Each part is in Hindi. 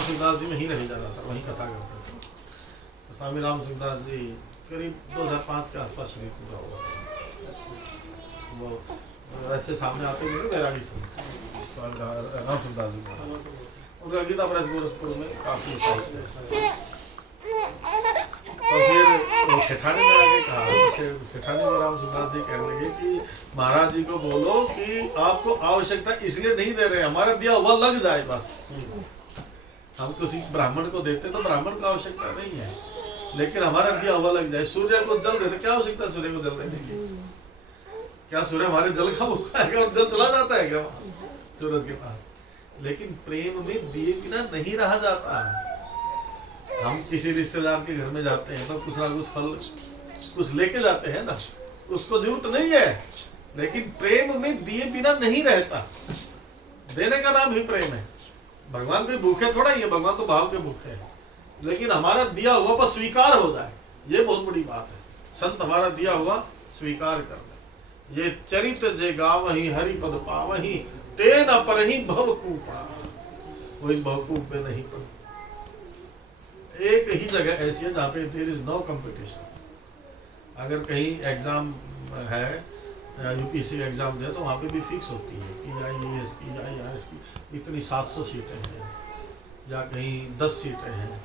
राम सुखदास जी में ही रह जाता था, वहीं कथा करते थे। तो स्वामी राम सुखदास जी करीब 2005 के आसपास शरीर पूरा हुआ। वो ऐसे सामने आते हुए वैरागी संत स्वामी राम सुखदास जी उनका गीता प्रेस गोरखपुर में काफी है। और फिर सेठानी में आगे कहा, सेठानी में राम सुखदास जी कहने लगे कि महाराज जी को बोलो कि आपको आवश्यकता इसलिए नहीं दे रहे, हमारा दिया हुआ लग जाए बस। हम किसी ब्राह्मण को देते तो ब्राह्मण को आवश्यकता नहीं है, लेकिन हमारा दिया हुआ लग जाए। सूर्य को जल देते, क्या आवश्यकता सूर्य को जल देने की? क्या सूर्य हमारे जल का भूखा है और जल चला जाता है क्या सूरज के पास? लेकिन प्रेम में दिए बिना नहीं रहा जाता। हम किसी रिश्तेदार के घर में जाते हैं तो कुछ ना कुछ फल कुछ लेके जाते हैं ना, उसको जरूरत नहीं है, लेकिन प्रेम में दिए बिना नहीं रहता। देने का नाम ही प्रेम है। भगवान कोई भूखे थोड़ा ही है, भगवान तो भाव के भूखे हैं, लेकिन हमारा दिया हुआ पर स्वीकार हो जाए, ये बहुत बड़ी बात है। संत हमारा दिया हुआ स्वीकार कर ले। ये चरित जे गावहि हरि पद पावहि ते न परहि भवकूपा। वो इस भवकूप में नहीं पड़। एक ही जगह ऐसी है जहाँ पे देयर इज नो कंपटीशन। अगर कहीं एग्जाम है, यूपीएससी का एग्जाम दे तो वहाँ पे भी फिक्स होती है कि IAS की IRS की इतनी 700 सीटें हैं या कहीं 10 सीटें हैं,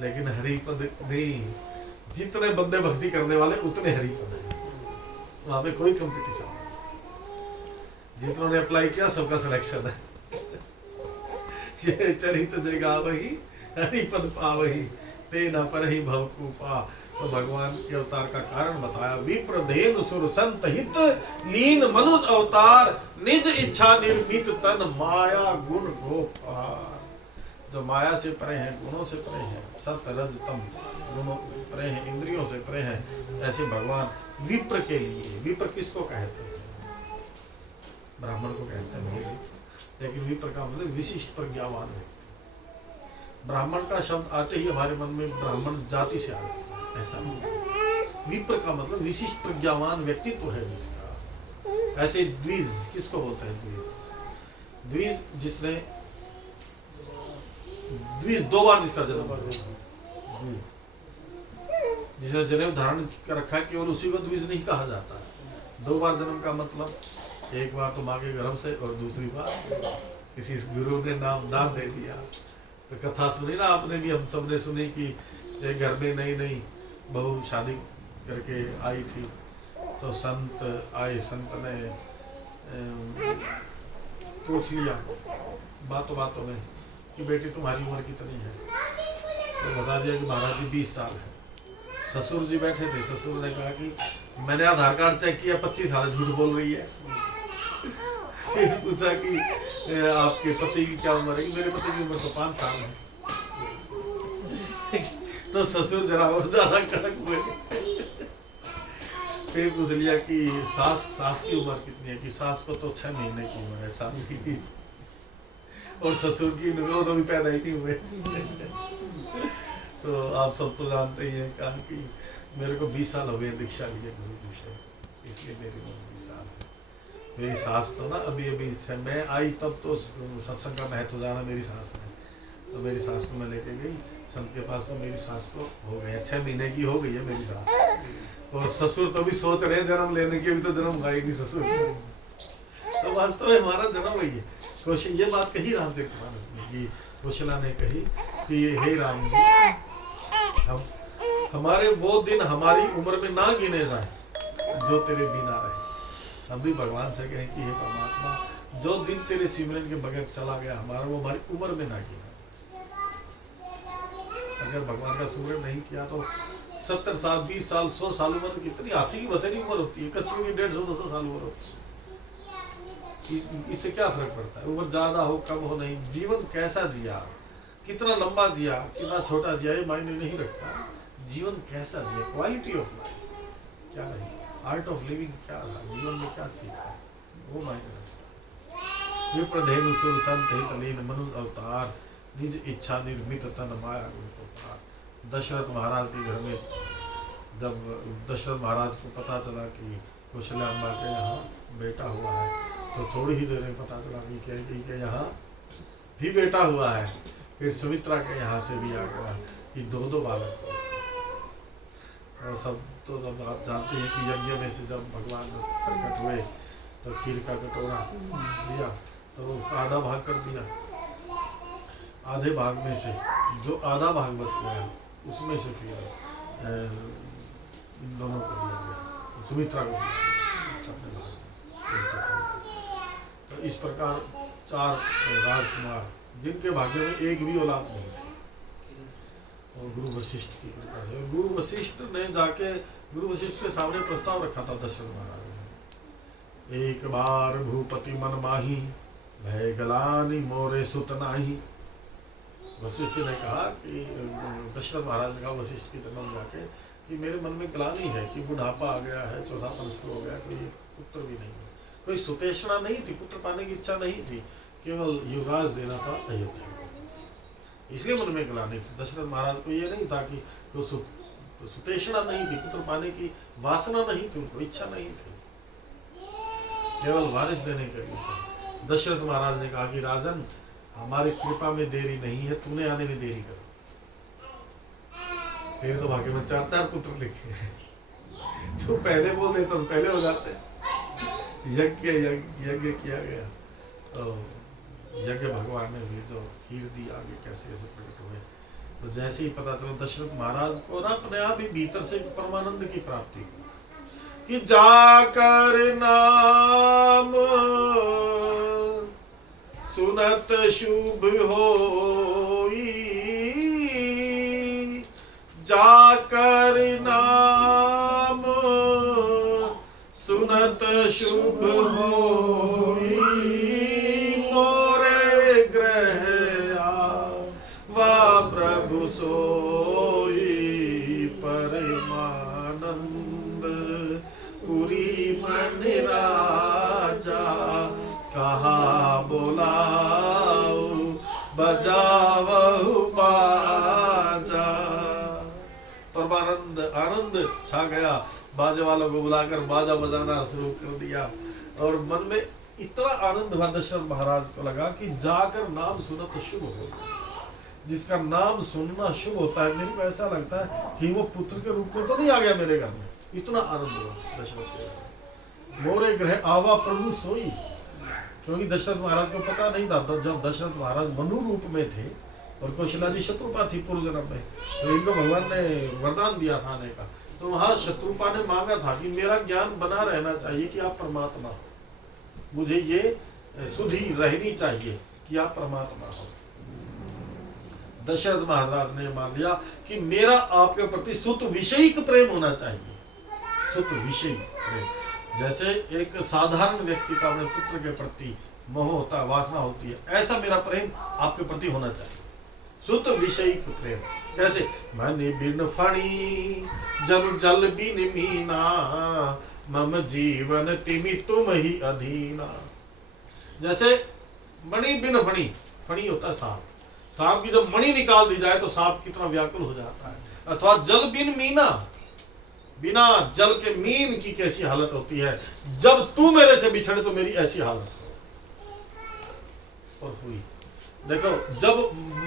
लेकिन हरिपद नहीं, जितने बंदे भक्ति करने वाले उतने हरिपद हैं। वहाँ पे कोई कंपटीशन नहीं। जितनों ने अप्लाई किया सबका सिलेक्शन है। ये चरित जगा वही हरिपद पावही ते न परहि भवकूपा। तो भगवान के अवतार का कारण बताया, विप्र धेनु सुर संत हित लीन मनुष्य अवतार निज इच्छा निर्मित तन माया गुण गोपार। जो माया से परे हैं, गुणों से परे हैं, सत रज तम गुणों परे हैं, इंद्रियों से परे हैं, ऐसे भगवान विप्र के लिए। विप्र किसको कहते हैं? ब्राह्मण को कहते हैं, लेकिन विप्र का मतलब विशिष्ट प्रज्ञावान है। ब्राह्मण का शब्द आते ही हमारे मन में ब्राह्मण जाति से आता है, ऐसा नहीं। विप्र का मतलब विशिष्ट प्रज्ञावान व्यक्तित्व है जिसका। ऐसे द्विज किसको बोलते हैं? द्विज जिसने द्विज 2 बार जिसका जन्म, जिसने जनेऊ धारण कर रखा है, केवल उसी को द्विज नहीं कहा जाता है। 2 बार जन्म का मतलब, एक बार तो माँ के गर्भ से और दूसरी बार किसी गुरु ने नाम दान दे दिया। तो कथा सुनी ना आपने भी, हम सब ने सुनी कि एक घर में नई बहू शादी करके आई थी, तो संत आए, संत ने पूछ लिया बातों में कि बेटी तुम्हारी उम्र कितनी है? तो बता दिया कि महाराज जी 20 साल है। ससुर जी बैठे थे, ससुर ने कहा कि मैंने आधार कार्ड चेक किया 25 साल, झूठ बोल रही है। फिर पूछा कि आपके पति की क्या उम्र है? मेरे पति की उम्र तो 5 साल है। तो ससुर जरा और ज्यादा कड़क हुए। फिर पूछ लिया कि सास की उम्र कितनी है? कि सास को तो 6 महीने की उम्र है सास की, और ससुर की तो भी पैदा ही नहीं हुए। तो आप सब तो जानते ही हैं। कहा कि मेरे को 20 साल हो गए दीक्षा लिए गुरु जी से, इसलिए मेरी उम्र 20 साल है। मेरी सास तो ना अभी मैं आई तब तो सत्संग का महत्व जाना मेरी सास ने, तो मेरी सास को मैं लेके गई संत के पास। तो मेरी सास को हो गए 6 महीने की हो गई है मेरी सास। और ससुर तो भी सोच रहे हैं जन्म लेने की, अभी तो जन्म हुआ ही नहीं ससुर। तो वास्तव में हमारा जन्म वही है। ये बात कही रामचरितमानस में कि कौशला ने कही कि हे राम जी, हमारे वो दिन हमारी उम्र में ना गिने जाए जो तेरे बिना रहे। हम भी भगवान से कहें कि हे परमात्मा, जो दिन तेरे सिमरन के बगैर चला गया हमारा, वो हमारी उम्र में ना गिना। अगर भगवान का सिमरन नहीं किया तो 70 साल 20 साल 100 साल उम्र, कितनी हाथी की बतेरी उम्र होती है, कछुओं की 150-200 साल उम्र होती है। इससे क्या फर्क पड़ता है? उम्र ज्यादा हो कम हो नहीं, जीवन कैसा जिया, कितना लंबा जिया, कितना छोटा जिया, ये मायने नहीं रखता। जीवन कैसा जिया, क्वालिटी ऑफ लाइफ क्या रही, आर्ट ऑफ लिविंग क्या रहा, जीवन में क्या सीखा, वो मायने रखता। विप्र धेनु सुर संत हित लीन मनुष्य अवतार निज इच्छा निर्मित तन माया गुण गोपार। दशरथ महाराज के घर में जब दशरथ महाराज को पता चला कि कौशल्या अम्मा के यहाँ बेटा हुआ है, तो थोड़ी ही देर में पता चला कि यहाँ भी बेटा हुआ है। फिर सुमित्रा के यहाँ से भी आ गया कि 2 बालक थे। और सब तो जब आप जानते हैं कि यज्ञ में से जब भगवान प्रकट हुए तो खीर का कटोरा लिया तो आधा भाग कर दिया, आधे भाग में से जो आधा भाग बच गया उसमें से फिर इन दोनों को दिया गया, सुमित्रा को अपने भाग में। तो इस प्रकार 4 राजकुमार जिनके भाग्य में एक भी औलाद नहीं थी, और गुरु वशिष्ठ की कृपा से। गुरु वशिष्ठ ने जाके गुरु वशिष्ठ के सामने प्रस्ताव रखा था दशरथ महाराज ने, एक बार भूपति मन माही भय गलानी मोरे सुत नाही। वशिष्ठ ने कहा कि दशरथ महाराज ने कहा वशिष्ठ की जन्म जाके कि मेरे मन में ग्लानि है कि बुढ़ापा आ गया है, 14 वर्ष हो गया, कोई पुत्र भी नहीं है, कोई सुतेषणा नहीं थी, पुत्र पाने की इच्छा नहीं थी, केवल युवराज देना था अयोध्या को, इसलिए मन में ग्लानि थी। दशरथ महाराज को ये नहीं था कि सुतेषणा नहीं थी, पुत्र पाने की वासना नहीं थी, उनको इच्छा नहीं थी, केवल वारिस देने के लिए। दशरथ महाराज ने कहा कि राजन हमारी कृपा में देरी नहीं है, तूने आने में देरी कर, तेरे तो भाग्य में 4 पुत्र लिखे हैं, तो पहले बोल देता तो पहले हो जाते। यज्ञ किया गया तो यज्ञ भगवान ने भी जो खीर दी, आगे कैसे कैसे प्रकट हुए। तो जैसे ही पता चला दशरथ महाराज को ना अपने आप ही भीतर से परमानंद की प्राप्ति हुई कि जाकर नाम सुनत शुभ होई, जाकर नाम सुनत शुभ होई, मोरे ग्रह आवा प्रभु सोई, परमानंद पुरी मन राजा, कहा बोलाओ बजावहु बाजा। परमानंद आनंद छा गया, बाजे वालों को बुलाकर बाजा बजाना शुरू कर दिया, और मन में इतना आनंद हुआ दशरथ महाराज को लगा कि जाकर नाम सुनत शुभ हो, जिसका नाम सुनना शुभ होता है, मेरे को ऐसा लगता है कि वो पुत्र के रूप में तो नहीं आ गया मेरे घर में, इतना आनंद हुआ दशरथ के। मोरे ग्रह आवा प्रभु सोई, क्योंकि दशरथ महाराज को पता नहीं था जब दशरथ महाराज मनु रूप में थे और कौशल्या जी शत्रुपा थी पूर्व जन्म में, तो इनको भगवान ने वरदान दिया था आने का। तो वहां शत्रुपा ने मांगा था कि मेरा ज्ञान बना रहना चाहिए कि आप परमात्मा हो, मुझे ये सुधि रहनी चाहिए कि आप परमात्मा हो। दशरथ महाराज ने मान लिया कि मेरा आपके प्रति सुत विषयिक प्रेम होना चाहिए, सुत विषयी प्रेम। जैसे एक साधारण व्यक्ति का अपने पुत्र के प्रति मोह होता है, वासना होती है, ऐसा मेरा प्रेम आपके प्रति होना चाहिए, सुत विषयिक प्रेम। कैसे? मन बिन फणी जल जल बिन मीना, मम जीवन तिमि तुम ही अधीना। जैसे मणि बिन फणी, फणी होता है सांप, सांप की जब मणि निकाल दी जाए तो सांप कितना व्याकुल हो जाता है। अथवा जल बिन मीना, बिना जल के मीन की कैसी हालत होती है, जब तू मेरे से बिछड़े तो मेरी ऐसी हालत और हुई। देखो जब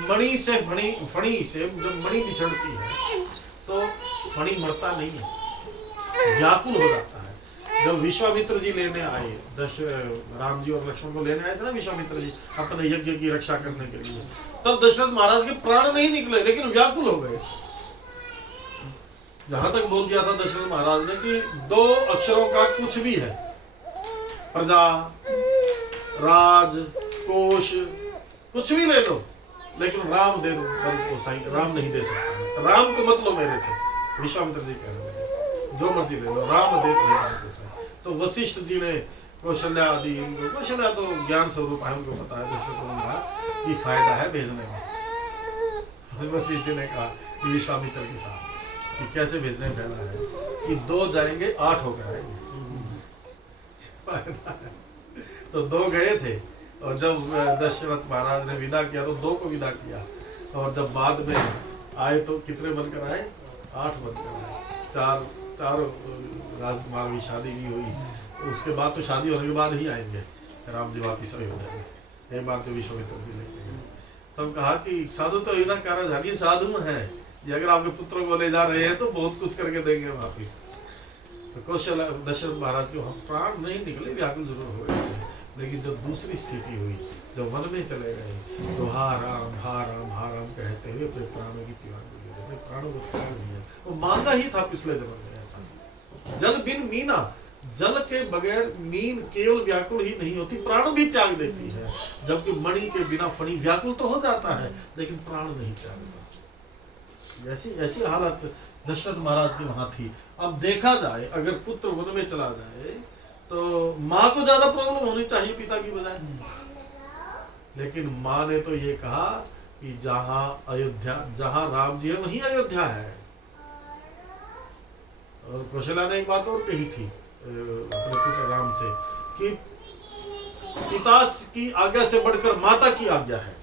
मणि से फणी से जब मणि बिछड़ती है तो फणी मरता नहीं है, व्याकुल हो जाता है। जब विश्वामित्र जी लेने आए, राम जी और लक्ष्मण को लेने आए थे ना विश्वामित्र जी अपने यज्ञ की रक्षा करने के लिए, तब दशरथ महाराज के प्राण नहीं निकले लेकिन व्याकुल हो गए। जहां तक बोल दिया था दशरथ महाराज ने कि 2 अक्षरों का कुछ भी है, प्रजा, राज, कोश, कुछ भी ले लो, लेकिन राम दे दो को सही, राम नहीं दे सकता, राम को मत लो मेरे से। विश्वामित्र जी कह रहे हैं जो मर्जी ले लो, राम दे तो सही। तो वशिष्ठ जी ने कौशल्या आदि, कौशल्या तो ज्ञान स्वरूप है, उनको पता है दशरथ ने कहा कि फायदा है भेजने में। वशिष्ठ जी ने कहा कि विश्वामित्र के साथ कि कैसे भेजने फैला है कि 2 जाएंगे 8 होकर आएंगे, तो 2 गए थे, और जब दशरथ महाराज ने विदा किया तो 2 को विदा किया, और जब बाद में आए तो कितने बनकर आए? 8 बनकर आए। 4 राजकुमार की शादी भी हुई, तो उसके बाद तो शादी होने के बाद ही आएंगे राम जी वापिस अयोध्या में, एक बार तो विश्वामित्र जी लेके गए। तब कहा कि साधु तो इधर कार्य साधु हैं, ये अगर आपके पुत्र को ले जा रहे हैं तो बहुत कुछ करके देंगे वापिस। तो कौशल दशरथ महाराज के हम प्राण नहीं निकले, व्याकुल जरूर हो गए थे, लेकिन जब दूसरी स्थिति हुई, जब वन में चले गए तो हा राम हा राम हा राम कहते हुए अपने प्राणों की तिवारी, अपने प्राणों को त्याग दिया। वो मांगा ही था पिछले जन्म में ऐसा। जल बिन मीना, जल के बगैर मीन केवल व्याकुल ही नहीं होती, प्राण भी त्याग देती है। जबकि मणि के बिना फणी व्याकुल तो हो जाता है लेकिन प्राण नहीं त्यागता। ऐसी ऐसी हालत दशरथ महाराज की वहां थी। अब देखा जाए अगर पुत्र वन में चला जाए तो माँ को ज्यादा प्रॉब्लम होनी चाहिए पिता की बजाय, लेकिन माँ ने तो ये कहा कि जहां अयोध्या, जहां राम जी है वहीं अयोध्या है। और कौशल्या ने एक बात और कही थी अपने पुत्र राम से कि पिता की आज्ञा से बढ़कर माता की आज्ञा है।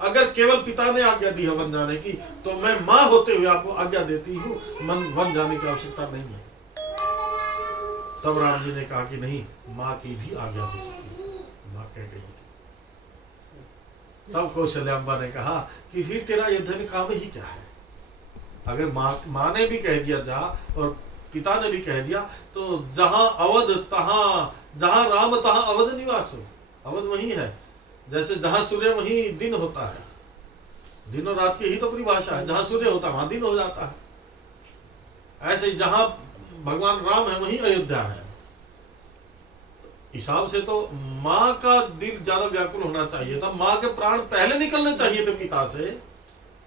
अगर केवल पिता ने आज्ञा दी है वन जाने की तो मैं मां होते हुए आपको आज्ञा देती हूँ, वन जाने की आवश्यकता नहीं है। तब राम जी ने कहा कि नहीं, माँ की भी आज्ञा हो चुकी है, माँ कह गई। तब कौशल्याम्बा ने कहा कि फिर तेरा युद्ध में काम ही क्या है। अगर माँ ने भी कह दिया जा और पिता ने भी कह दिया तो जहां अवध तहां, जहां राम तहां अवध निवास हो। अवध वही है, जैसे जहां सूर्य वहीं दिन होता है, दिन और रात की ही तो परिभाषा है। जहां सूर्य होता है वहां दिन हो जाता है। ऐसे ही जहां भगवान राम है वहीं अयोध्या है। हिसाब से तो माँ का दिल ज्यादा व्याकुल होना चाहिए था। माँ के प्राण पहले निकलने चाहिए थे पिता से,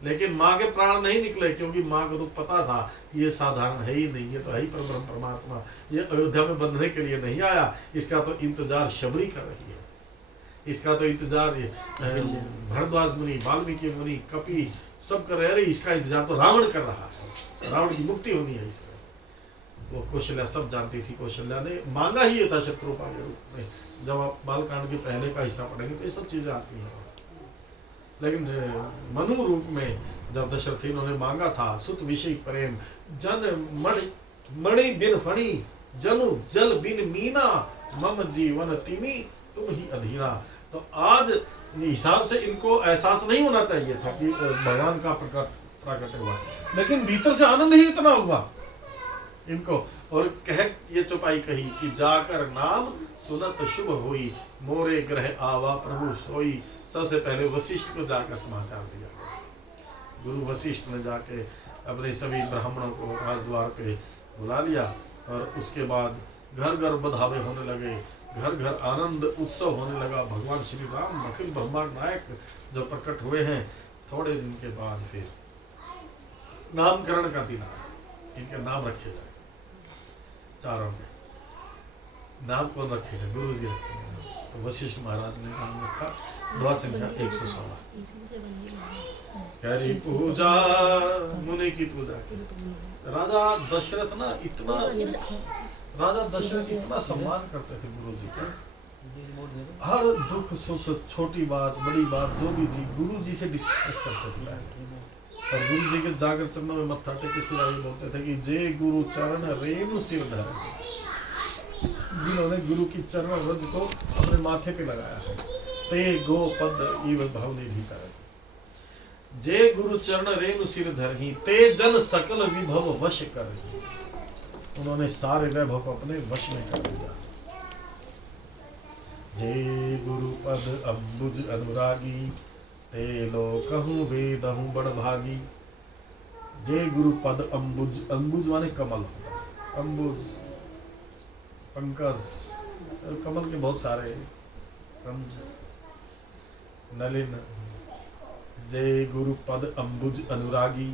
लेकिन माँ के प्राण नहीं निकले क्योंकि माँ को तो पता था कि ये साधारण है ही नहीं, ये तो है ही परब्रह्म परमात्मा, ये अयोध्या में बंधने के लिए नहीं आया। इसका तो इंतजार शबरी कर रही है, इसका तो इंतजार भरद्वाज मुनि, वाल्मीकि मुनि, कपि सब कर रहे। इसका इंतजार तो रावण कर रहा है, रावण की मुक्ति होनी है इससे। वो कौशल्या सब जानती थी। कौशल्या ने मांगा ही ये था शत्रुपा के रूप में। जब आप बालकांड के पहले का हिस्सा पढ़ेंगे तो ये सब चीजें आती हैं। लेकिन मनु रूप में जब दशरथ इन्होंने मांगा था सुत विषय प्रेम, जन मणि बिन फणी, जनु जल बिन मीना, मम जीवन तिमी तुम ही अधीरा। तो आज हिसाब से इनको एहसास नहीं होना चाहिए था कि भगवान का प्रकट हुआ, लेकिन भीतर से आनंद ही इतना हुआ इनको। और कह ये चौपाई कही कि जाकर नाम सुनत शुभ हुई, मोरे ग्रह आवा प्रभु सोई। सबसे पहले वशिष्ठ को जाकर समाचार दिया गया। गुरु वशिष्ठ ने जाके अपने सभी ब्राह्मणों को राजद्वार पे बुला लिया और उसके बाद घर घर बधावे होने लगे, घर घर आनंद उत्सव होने लगा। भगवान श्री राम अखिल ब्रह्मांड नायक जो प्रकट हुए हैं, थोड़े दिन के बाद फिर नामकरण का दिन आया, इनके नाम रखे जाए। चारों के नाम कौन रखे थे? गुरु जी रखे। तो वशिष्ठ महाराज ने नाम रखा द्वा संख्या 116, करी पूजा, मुनि की पूजा की। राजा दशरथ ना इतना, राजा दशरथ इतना सम्मान करते थे गुरु जी का। हर दुख सुख, छोटी बात बड़ी बात जो भी थी गुरु जी से डिस्कस करते थे। और गुरु जी के जागर चरणों में मत्था टेके सिराही बोलते थे कि जय गुरु चरण रेणु सिर धर। जिन्होंने गुरु की चरण रज को अपने माथे पे लगाया है, ते गो पद इव भाव निधि कर। जय गुरु चरण रेणु सिर धरहि, ते जन सकल विभव वश कर। उन्होंने सारे वैभव को अपने वश में कर दिया। जय गुरु पद अम्बुज अनुरागी, ते लोकहु वेदहु बड़ भागी। जय गुरु पद अम्बुज, अम्बुज माने कमल, अम्बुज पंकज, कमल के बहुत सारे, कंज, नलिन। जय गुरु पद अम्बुज अनुरागी,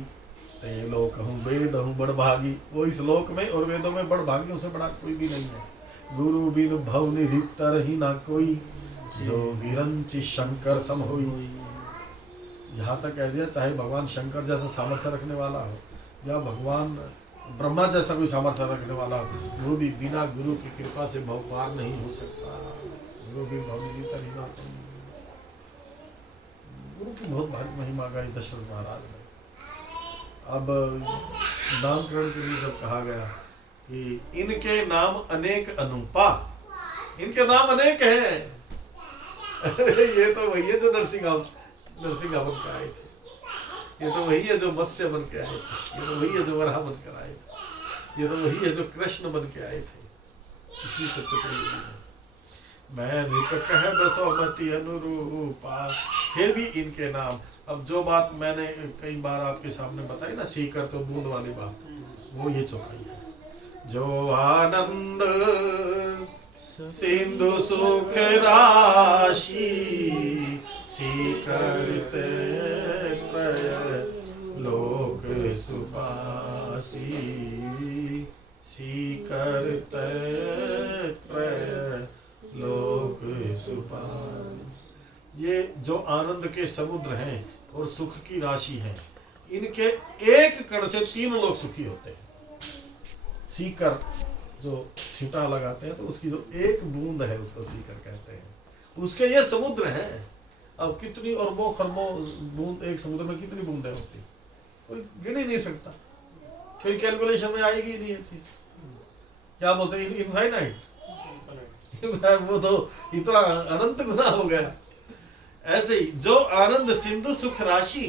ते लोकहु वेदहु बड़ भागी। वो इस लोक में और वेदों में बड़ भागियों से बड़ा कोई भी नहीं है। गुरु बिन भव निधि तरहि ना कोई, जो विरंचि शंकर सम होई। यहाँ तक कह दिया चाहे भगवान शंकर जैसा सामर्थ्य रखने वाला हो या भगवान ब्रह्मा जैसा कोई सामर्थ्य रखने वाला हो, वो भी बिना गुरु की कृपा से भव पार नहीं हो सकता। गुरु भी भवनिधि तरहि ना कोई। गुरु की बहुत भारी महिमा गाई दशरथ महाराज ने। अब नामकरण के लिए जब कहा गया कि इनके नाम अनेक अनुपा, इनके नाम अनेक हैं। ये तो वही है जो नरसिंह नरसिंह बन के आए थे, ये तो वही है जो मत्स्य बन के आए थे, ये तो वही है जो वराह बन कर आए थे, ये तो वही है जो कृष्ण बन के आए थे। इसी तत्व मैं निपक है बसोमती अनुरूपा। फिर भी इनके नाम, अब जो बात मैंने कई बार आपके सामने बताई ना, सीकर तो बूंद वाली बात, वो ये चौपाई है। जो आनंद सिंधु सुख राशि, सीकर लोक सुपासी, सीकर लोक सुपासी। ये जो आनंद के समुद्र हैं और सुख की राशि हैं, इनके एक कण से 3 लोग सुखी होते हैं। सीकर जो छींटा लगाते हैं तो उसकी जो एक बूंद है उसको सीकर कहते हैं, उसके ये समुद्र हैं। अब कितनी अरबों खरबों बूंद एक समुद्र में कितनी बूंदें होती, कोई गिन ही नहीं सकता, फिर कैलकुलेशन में आएगी नहीं ये चीज। क्या बोलते हैं, इनफाइनाइट, वो तो इतना अनंत गुना हो गया। ऐसे ही जो आनंद सिंधु सुख राशि,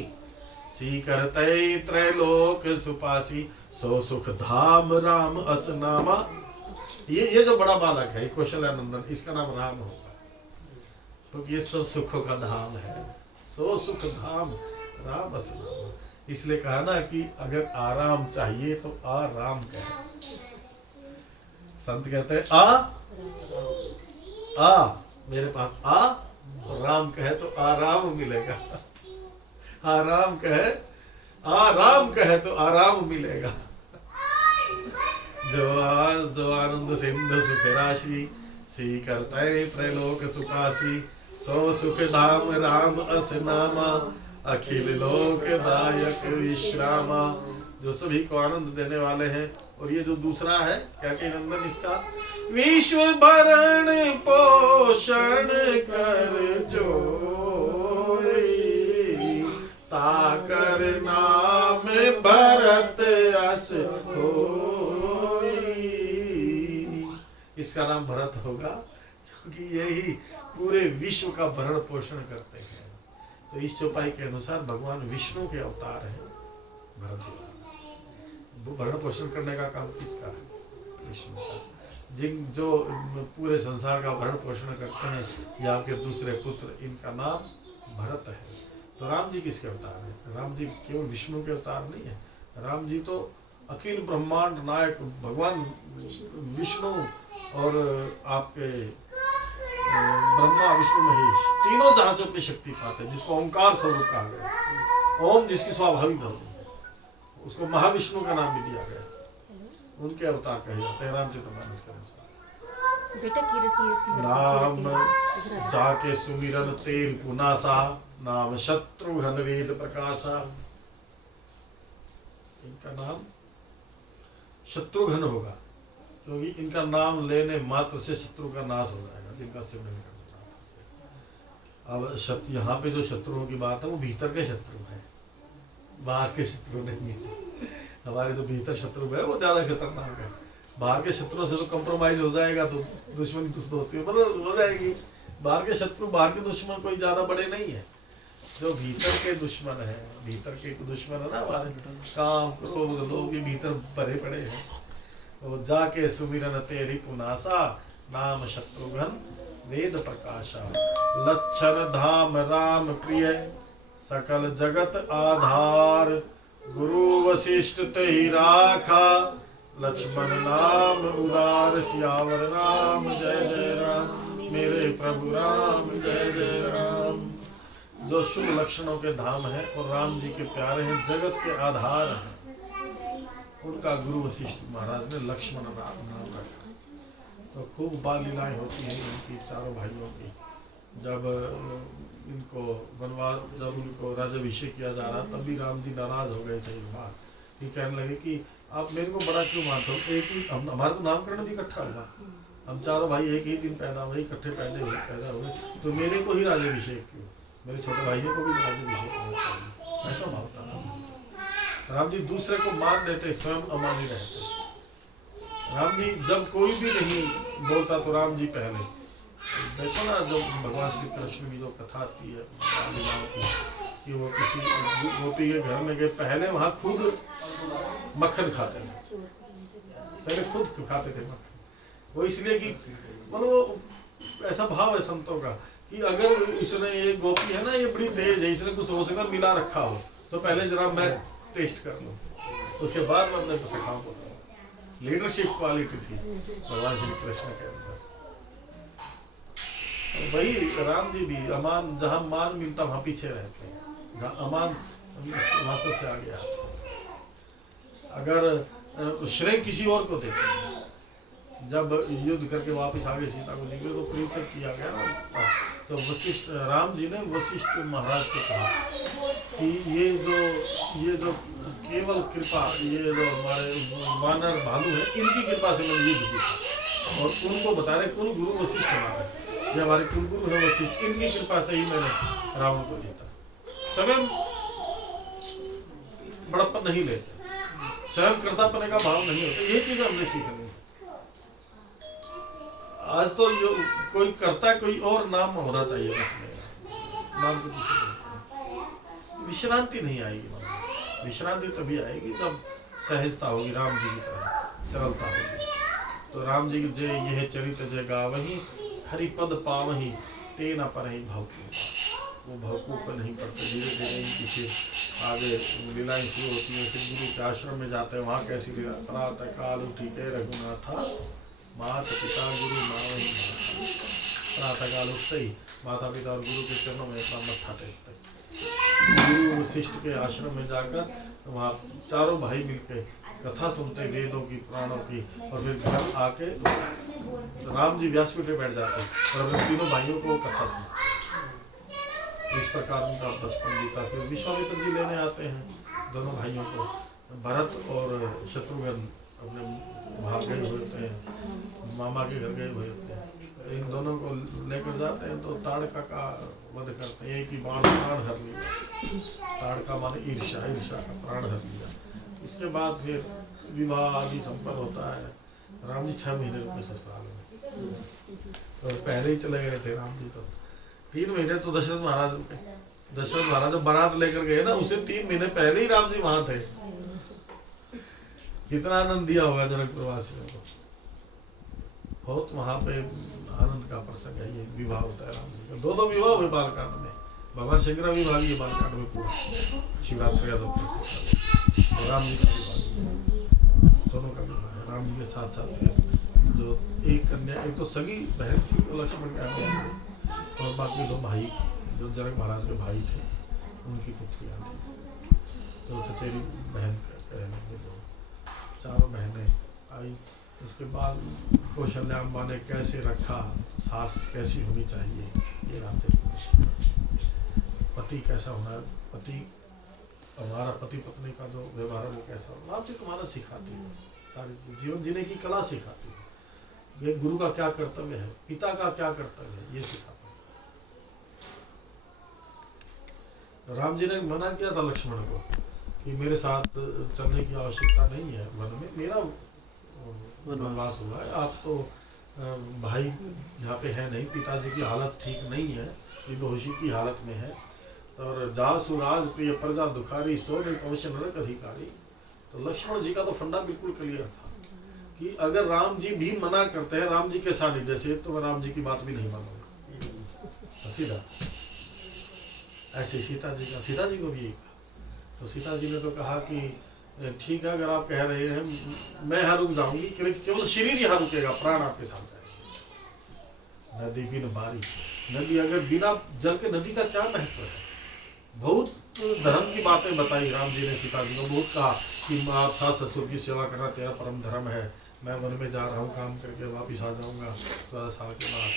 सीकर तय त्रैलोक सुपासी, सो सुख धाम राम असनामा। ये जो बड़ा बालक है कौशल्यानंदन, इसका नाम राम होगा, क्योंकि ये सब सुखों का धाम है। सो सुख धाम राम असनामा, इसलिए कहा ना कि अगर आराम चाहिए तो आराम कहे। संत कहते हैं आ मेरे पास आ, और राम कहे तो आराम मिलेगा। आराम कहे, आराम कहे तो आराम मिलेगा। जो आनंद सिंधु सुख राशि, सीकर तय त्रैलोक सुपासी, सो सुख धाम राम अस नामा, अखिल लोक दायक विश्रामा। जो सभी को आनंद देने वाले हैं। और ये जो दूसरा है क्या के नंदन, इसका विश्व भरण पोषण कर जोई, ताकर नाम भरत अस होई। इसका नाम भरत होगा क्योंकि यही पूरे विश्व का भरण पोषण करते हैं। तो इस चौपाई के अनुसार भगवान विष्णु के अवतार हैं भरत जी। वो भरण पोषण करने का काम किसका है, विष्णु का। जिन जो पूरे संसार का भरण पोषण करते हैं, ये आपके दूसरे पुत्र, इनका नाम भरत है। तो राम जी किसके अवतार हैं? राम जी केवल विष्णु के अवतार नहीं है, राम जी तो अखिल ब्रह्मांड नायक भगवान विष्णु और आपके ब्रह्मा विष्णु महेश तीनों जहां से अपनी शक्ति पाते हैं, जिसको ओंकार स्वरूप कहा गया। ओम जिसकी स्वाभाविक धर्म, उसको महाविष्णु का नाम भी दिया गया। उनके अवतार कहे जाते हैं रामचरितमानस के अनुसार। नाम जाके सुमिरन तेल पुनासा, नाम शत्रुघ्न वेद प्रकाशा। इनका नाम शत्रुघ्न होगा क्योंकि इनका नाम लेने मात्र से शत्रु का नाश हो जाएगा, जिनका सिमरन करने मात्र से। अब यहाँ पे जो शत्रुओं की बात है वो भीतर के शत्रु है, बाहर के शत्रु नहीं है। हमारे जो भीतर शत्रु है वो ज्यादा खतरनाक है। बाहर के शत्रुओं से तो कंप्रोमाइज हो जाएगा तो दुश्मनी दोस्ती मतलब हो जाएगी। बाहर के शत्रु, बाहर के दुश्मन कोई ज्यादा बड़े नहीं है। जो भीतर के दुश्मन है, भीतर के दुश्मन है ना हमारे, काम क्रोध लोग ये भीतर भरे पड़े हैं। वो जाके सुमिरन तेरी पुनासा, नाम शत्रुघ्न वेद प्रकाशा। लक्षण धाम राम प्रिय, सकल जगत आधार। गुरु वशिष्ठ तेहि राखा, लक्ष्मण नाम उदार। सियावर राम जय जय राम, मेरे प्रभु राम जय जय राम। जो शुभ लक्षणों के धाम है और राम जी के प्यारे हैं, जगत के आधार हैं, उनका गुरु वशिष्ठ महाराज ने लक्ष्मण नाम रखा। तो खूब बाल लीलाएं होती हैं इनकी चारों भाइयों की। जब इनको वनवास, जब उनको राज्याभिषेक किया जा रहा तब भी राम जी नाराज हो गए थे एक बार। ये कहने लगे कि आप मेरे को बड़ा क्यों मानते हो, एक ही हमारा तो नामकरण भी इकट्ठा हुआ, हम चारों भाई एक ही दिन पैदा हुए, इकट्ठे पैदा हुए, तो मेरे को ही राज्याभिषेक क्यों, मेरे छोटे भाइयों को भी राज्याभिषेक होना चाहिए, ऐसा भावता था। राम जी दूसरे को मान देते, स्वयं अमानी रहते। राम जी जब कोई भी नहीं बोलता तो राम जी पहले। देखो ना, जब भगवान श्री कृष्ण की जो कथा आती है कि वो किसी गोपी के घर में गए, पहले वहाँ खुद मक्खन खाते थे, पहले खुद खाते थे मक्खन। वो इसलिए कि मतलब ऐसा भाव है संतों का कि अगर इसने ये गोपी है ना ये बड़ी तेज है, इसने कुछ हो सकता मिला रखा हो तो पहले जरा मैं टेस्ट कर लूँ, उसके बाद मैं अपने को सिखाऊँ। लीडरशिप क्वालिटी थी भगवान श्री कृष्ण के अंदर। वही राम जी भी अमान, जहाँ मान मिलता वहाँ पीछे रहते हैं, जहाँ अमान वहाँ सबसे आगे आते। अगर श्रेय किसी और को देते हैं, जब युद्ध करके वापस आ गए सीता को निकले तो परिचय किया गया ना, तो वशिष्ठ राम जी ने वशिष्ठ महाराज को कहा कि ये जो केवल कृपा, ये जो हमारे वानर भालू है इनकी कृपा से मैंने युद्ध जीता, और उनको बता रहे कुल गुरु वशिष्ठ हमारे, ये हमारे कुल गुरु है वशिष्ठ, इनकी कृपा से ही मैंने रावण को जीता। स्वयं बड़प्पन नहीं लेते, स्वयं कर्तापने का भाव नहीं होता, ये चीज हमने सीखनी है। आज तो कोई करता कोई और नाम होना चाहिए बस मेरा, नाम के पीछे विश्रांति नहीं आएगी। विश्रांति तभी आएगी जब सहजता होगी, राम जी की तरह सरलता होगी। तो राम जी जय यह चरित जय गावही, हरि पद पावही, तेना पर ही भवकूप। वो भवकूप पर नहीं पड़ते, धीरे धीरे इनकी फिर आगे लीलाएं शुरू होती हैं। फिर गुरु के आश्रम में जाते हैं, वहाँ कैसी लीला, प्रातः काल उठी के रघुनाथा, माता पिता गुरु मावही माता। प्रातः काल उठते ही माता पिता और गुरु के चरणों में अपना मत्था टेकते। गुरु वशिष्ठ के आश्रम में जाकर वहाँ चारों भाई मिलकर कथा सुनते वेदों की पुराणों की, और फिर घर आके राम जी व्यासपीठ पे बैठ जाते और अपने तीनों भाइयों को कथा सुनते। इस प्रकार उनका बचपन बीता। फिर विश्वामित्र जी लेने आते हैं दोनों भाइयों को, भरत और शत्रुघ्न अपने भाग गए हुए होते हैं, मामा के घर गए हुए होते हैं, इन दोनों को लेकर जाते हैं तो ताड़का का वध करते हैं, एक ही बाण प्राण हर लिया। ताड़का माने ईर्ष्या, ईर्ष्या का प्राण हर लिया। इसके बाद फिर विवाह आदि संपन्न होता है। राम जी 6 महीने रुके ससुराल में, और पहले ही चले गए थे राम जी, तो 3 महीने तो दशरथ महाराज रुके। दशरथ महाराज जब बारात लेकर गए ना, उसे 3 महीने पहले ही राम जी वहां थे। कितना आनंद दिया होगा जनकपुर वासियों को, बहुत वहां पे आनंद का प्रसंग है। ये विवाह होता है राम जी का, 2 विवाह हुए बालकांड में। भगवान शंकर विवाह भी है बालकांड में पूरा, शिवरात्रि का तो राम जी का विवाह, दोनों का विवाह है। राम जी के साथ साथ फिर जो एक कन्या, एक तो सगी बहन थी लक्ष्मण का, और बाकी 2 भाई जो जनक महाराज के भाई थे उनकी पुत्रियाँ थी। तो चचेरी बहन कहने 4 बहनें आई। उसके बाद कौशल्याम्बा ने कैसे रखा, सास कैसी होनी चाहिए ये राम जी, पति कैसा होना, पति हमारा पति पत्नी का जो व्यवहार है वो कैसा हो, राम जी तुम्हारा सिखाती है, सारी जीवन जीने की कला सिखाती है। ये गुरु का क्या कर्तव्य है, पिता का क्या कर्तव्य है, ये सिखाते हैं। राम जी ने मना किया था लक्ष्मण को कि मेरे साथ चलने की आवश्यकता नहीं है, वन में मेरा वनवास हुआ है, आप तो भाई यहाँ पे है नहीं, पिताजी की हालत ठीक नहीं है, ये बेहोशी की हालत में है, और जासुराज प्रिय प्रजा दुखारी, सो ने पवश नरक अधिकारी। तो लक्ष्मण जी का तो फंडा बिल्कुल क्लियर था कि अगर राम जी भी मना करते हैं राम जी के सानिध्य से, तो मैं राम जी की बात भी नहीं मानूंगा, सीधा। ऐसे सीता जी को भी कहा, तो सीता जी ने तो कहा कि ठीक है, अगर आप कह रहे हैं मैं यहाँ रुक जाऊंगी, क्योंकि केवल शरीर यहाँ रुकेगा, प्राण आपके साथ जाएगा। नदी बिन बारी, नदी अगर बिना जल के, नदी का क्या महत्व है। बहुत धर्म की बातें बताई राम जी ने सीता जी को, बहुत कहा कि आप सास ससुर की सेवा करना तेरा परम धर्म है, मैं वन में जा रहा हूँ, काम करके वापिस आ जाऊँगा 12 साल के बाद।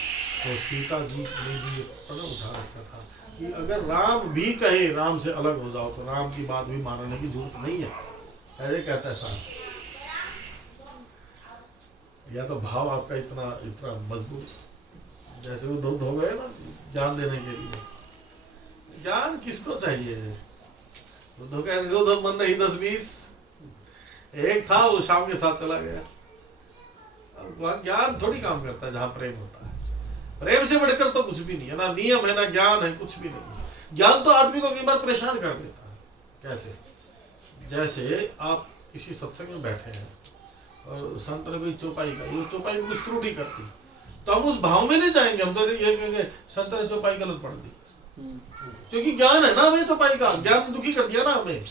तो सीता जी ने भी कदम उठा रखा था कि अगर राम भी कहे राम से अलग हो जाओ, तो राम की बात भी मानने की जरूरत नहीं है, ऐसे कहता है साहब। या तो भाव आपका इतना मजबूत, जैसे वो ढो गए ना ज्ञान देने के लिए। ज्ञान किसको चाहिए, मन नहीं 10-20 एक था, वो शाम के साथ चला गया। वहाँ ज्ञान थोड़ी काम करता है, जहाँ प्रेम होता है। प्रेम से बढ़कर तो कुछ भी नहीं है, ना नियम है ना ज्ञान है, कुछ भी नहीं। ज्ञान तो आदमी को कई बार परेशान कर देता है। कैसे? जैसे आप किसी सत्संग में बैठे हैं और संत ने कोई चौपाई का, वो चौपाई में कुछ त्रुटि करती, तो हम उस भाव में नहीं जाएंगे, हम तो ये कहेंगे संत ने चौपाई गलत पढ़ दी, क्योंकि ज्ञान है ना हमें चौपाई का, ज्ञान दुखी कर दिया ना हमें।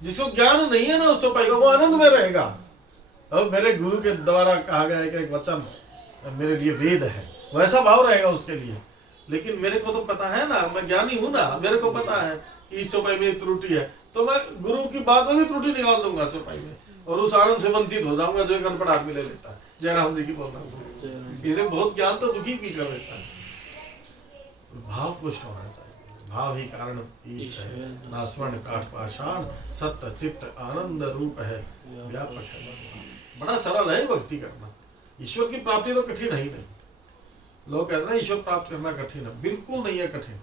जिसको ज्ञान नहीं है ना उस चौपाई का, वो आनंद में रहेगा। अब मेरे गुरु के द्वारा कहा गया है कि एक वचन मेरे लिए वेद है, वैसा भाव रहेगा उसके लिए। लेकिन मेरे को तो पता है ना, मैं ज्ञानी हूं ना, मेरे को पता है कि इस चौपाई में त्रुटि है, तो मैं गुरु की बात में भी त्रुटि निकाल दूंगा चौपाई में, और उस आनंद से वंचित हो जाऊंगा जो एक अनपढ़ आदमी ले लेता है। जयराम जी की बोलना, इसलिए बहुत ज्ञान तो दुखी भी कर देता है। भाव पुष्ट होना चाहिए, भाव ही कारण ईश है, ना स्वर्ण काठ पाषाण, सत्य चित्त आनंद रूप है, व्यापक है। बड़ा सरल है भक्ति करना। ईश्वर की प्राप्ति तो कठिन है ही नहीं। लोग कहते हैं ईश्वर प्राप्त करना कठिन है, बिल्कुल नहीं है कठिन,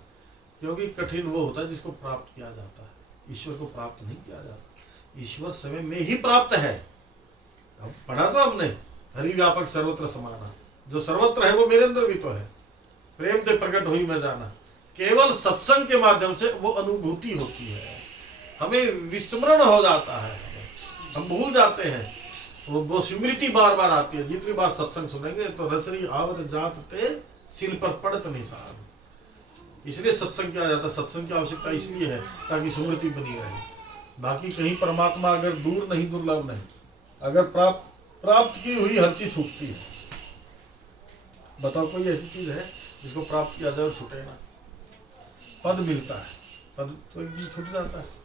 क्योंकि कठिन वो होता है जिसको प्राप्त किया जाता है। ईश्वर को प्राप्त नहीं किया जाता, ईश्वर समय में ही प्राप्त है। अब पढ़ा तो हमने, हरि व्यापक सर्वत्र समाना, जो सर्वत्र है वो मेरे अंदर भी तो है। प्रेम से प्रकट हुई मैं जाना, केवल सत्संग के माध्यम से वो अनुभूति होती है। हमें विस्मरण हो जाता है, हम भूल जाते हैं, वो स्मृति बार बार आती है। जितनी बार सत्संग सुनेंगे तो रसरी आवत जात ते सिल पर पड़त निशान। इसलिए सत्संग किया जाता है। सत्संग की आवश्यकता इसलिए है ताकि स्मृति बनी रहे। बाकी कहीं परमात्मा अगर दूर नहीं, दुर्लभ नहीं, अगर प्राप्त की हुई हर चीज छूटती है। बताओ कोई ऐसी चीज है जिसको प्राप्त किया जाए और छूटे ना? पद मिलता है, पद तो एक दिन छूट जाता है।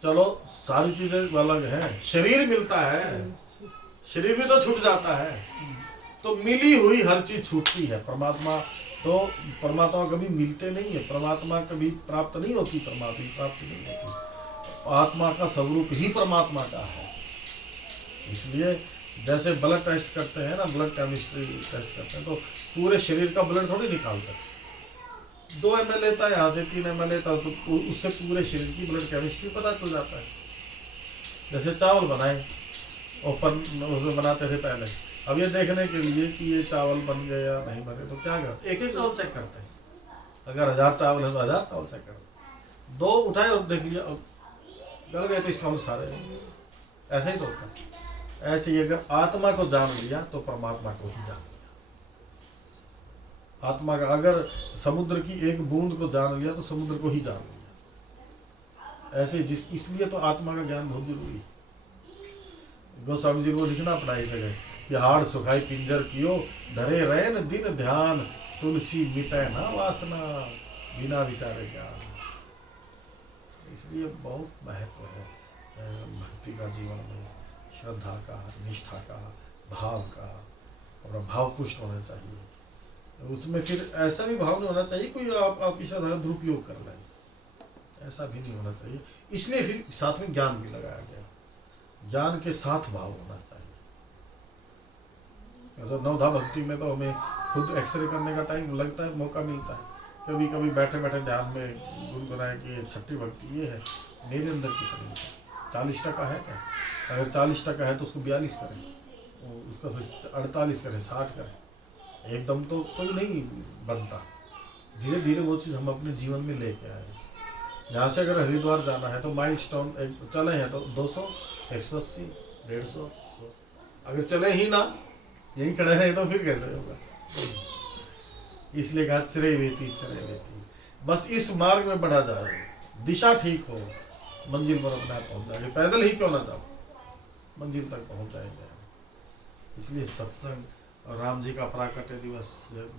चलो सारी चीजें अलग हैं, शरीर मिलता है, शरीर भी तो छूट जाता है। तो मिली हुई हर चीज छूटती है। परमात्मा तो परमात्मा कभी मिलते नहीं है, परमात्मा कभी प्राप्त नहीं होती, परमात्मा की प्राप्ति नहीं होती। आत्मा का स्वरूप ही परमात्मा का है। इसलिए जैसे ब्लड टेस्ट करते हैं ना, ब्लड केमिस्ट्री टेस्ट करते हैं, तो पूरे शरीर का ब्लड थोड़ी निकालते हैं। 2 ml लेता है, यहाँ से 3 ml लेता है, तो उससे पूरे शरीर की ब्लड केमिस्ट्री पता चल जाता है। जैसे चावल बनाए, ओपन उसमें बनाते थे पहले, अब ये देखने के लिए कि ये चावल बन गए या नहीं बने, तो क्या करते? एक एक चावल चेक करते हैं। अगर 1000 चावल है तो 1000 चावल चेक करते हैं। 2 उठाए और देख लिया, अब गल गए तो इसका हम सारे। ऐसे ही तो होता है। ऐसे ही अगर आत्मा को जान लिया तो परमात्मा को ही जान लिया। आत्मा का अगर समुद्र की एक बूंद को जान लिया तो समुद्र को ही जान लिया। ऐसे इसलिए तो आत्मा का ज्ञान बहुत जरूरी है। गोस्वामी जी को लिखना पड़ा एक जगह कि हाड़ सुखाई पिंजर कियो, धरे रैन दिन ध्यान, तुलसी मिटे ना वासना, बिना विचारे ज्ञान। इसलिए बहुत महत्व है भक्ति का जीवन में, श्रद्धा का, निष्ठा का, भाव का। और भाव पुष्ट होना चाहिए। उसमें फिर ऐसा भी भाव नहीं होना चाहिए कोई आपकी श्रद्धा का दुरुपयोग कर ले, ऐसा भी नहीं होना चाहिए। इसलिए फिर साथ में ज्ञान भी लगाया गया, ज्ञान के साथ भाव होना चाहिए। तो नवधा भक्ति में तो हमें खुद एक्सरे करने का टाइम लगता है, मौका मिलता है। कभी कभी बैठे बैठे ध्यान में गुनगुनाए कि छठी भक्ति ये है, मेरे अंदर कितनी है, 40% है क्या? अगर 40% है तो उसको 42 करें, उसका 48 करें, 60 करें। एकदम तो कोई नहीं बनता, धीरे धीरे वो चीज़ हम अपने जीवन में लेके आए। यहाँ से अगर हरिद्वार जाना है तो माइलस्टोन चले हैं तो 200, 180, 150, 100। अगर चले ही ना, यही खड़े रहे तो फिर कैसे होगा? इसलिए कहा चरे वेती। बस इस मार्ग में बढ़ा जाए, दिशा ठीक हो, मंजिल पर अपना पहुँच जाएंगे। पैदल ही क्यों ना जाओ, मंजिल तक पहुँच जाएंगे। इसलिए सत्संग और राम जी का प्राकट्य दिवस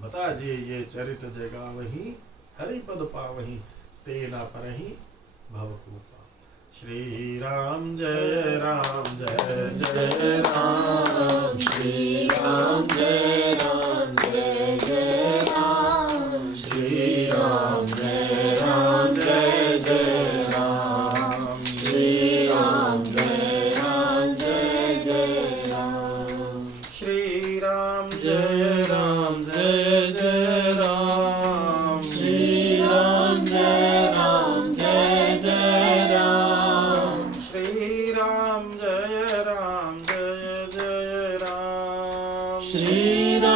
बता जी, ये चरित जगा वही, हरि पद पावही, तेना परहि भवकूपा। श्री राम जय राम, जय जय राम, श्री राम जय राम, जय जय राम, श्री राम जय राम, जय जय राम, श्री राम जय राम, जय जय राम, श्री राम जय राम, जय जय राम, श्री राम जय राम, जय जय राम, श्री राम जय राम, जय जय राम, श्री राम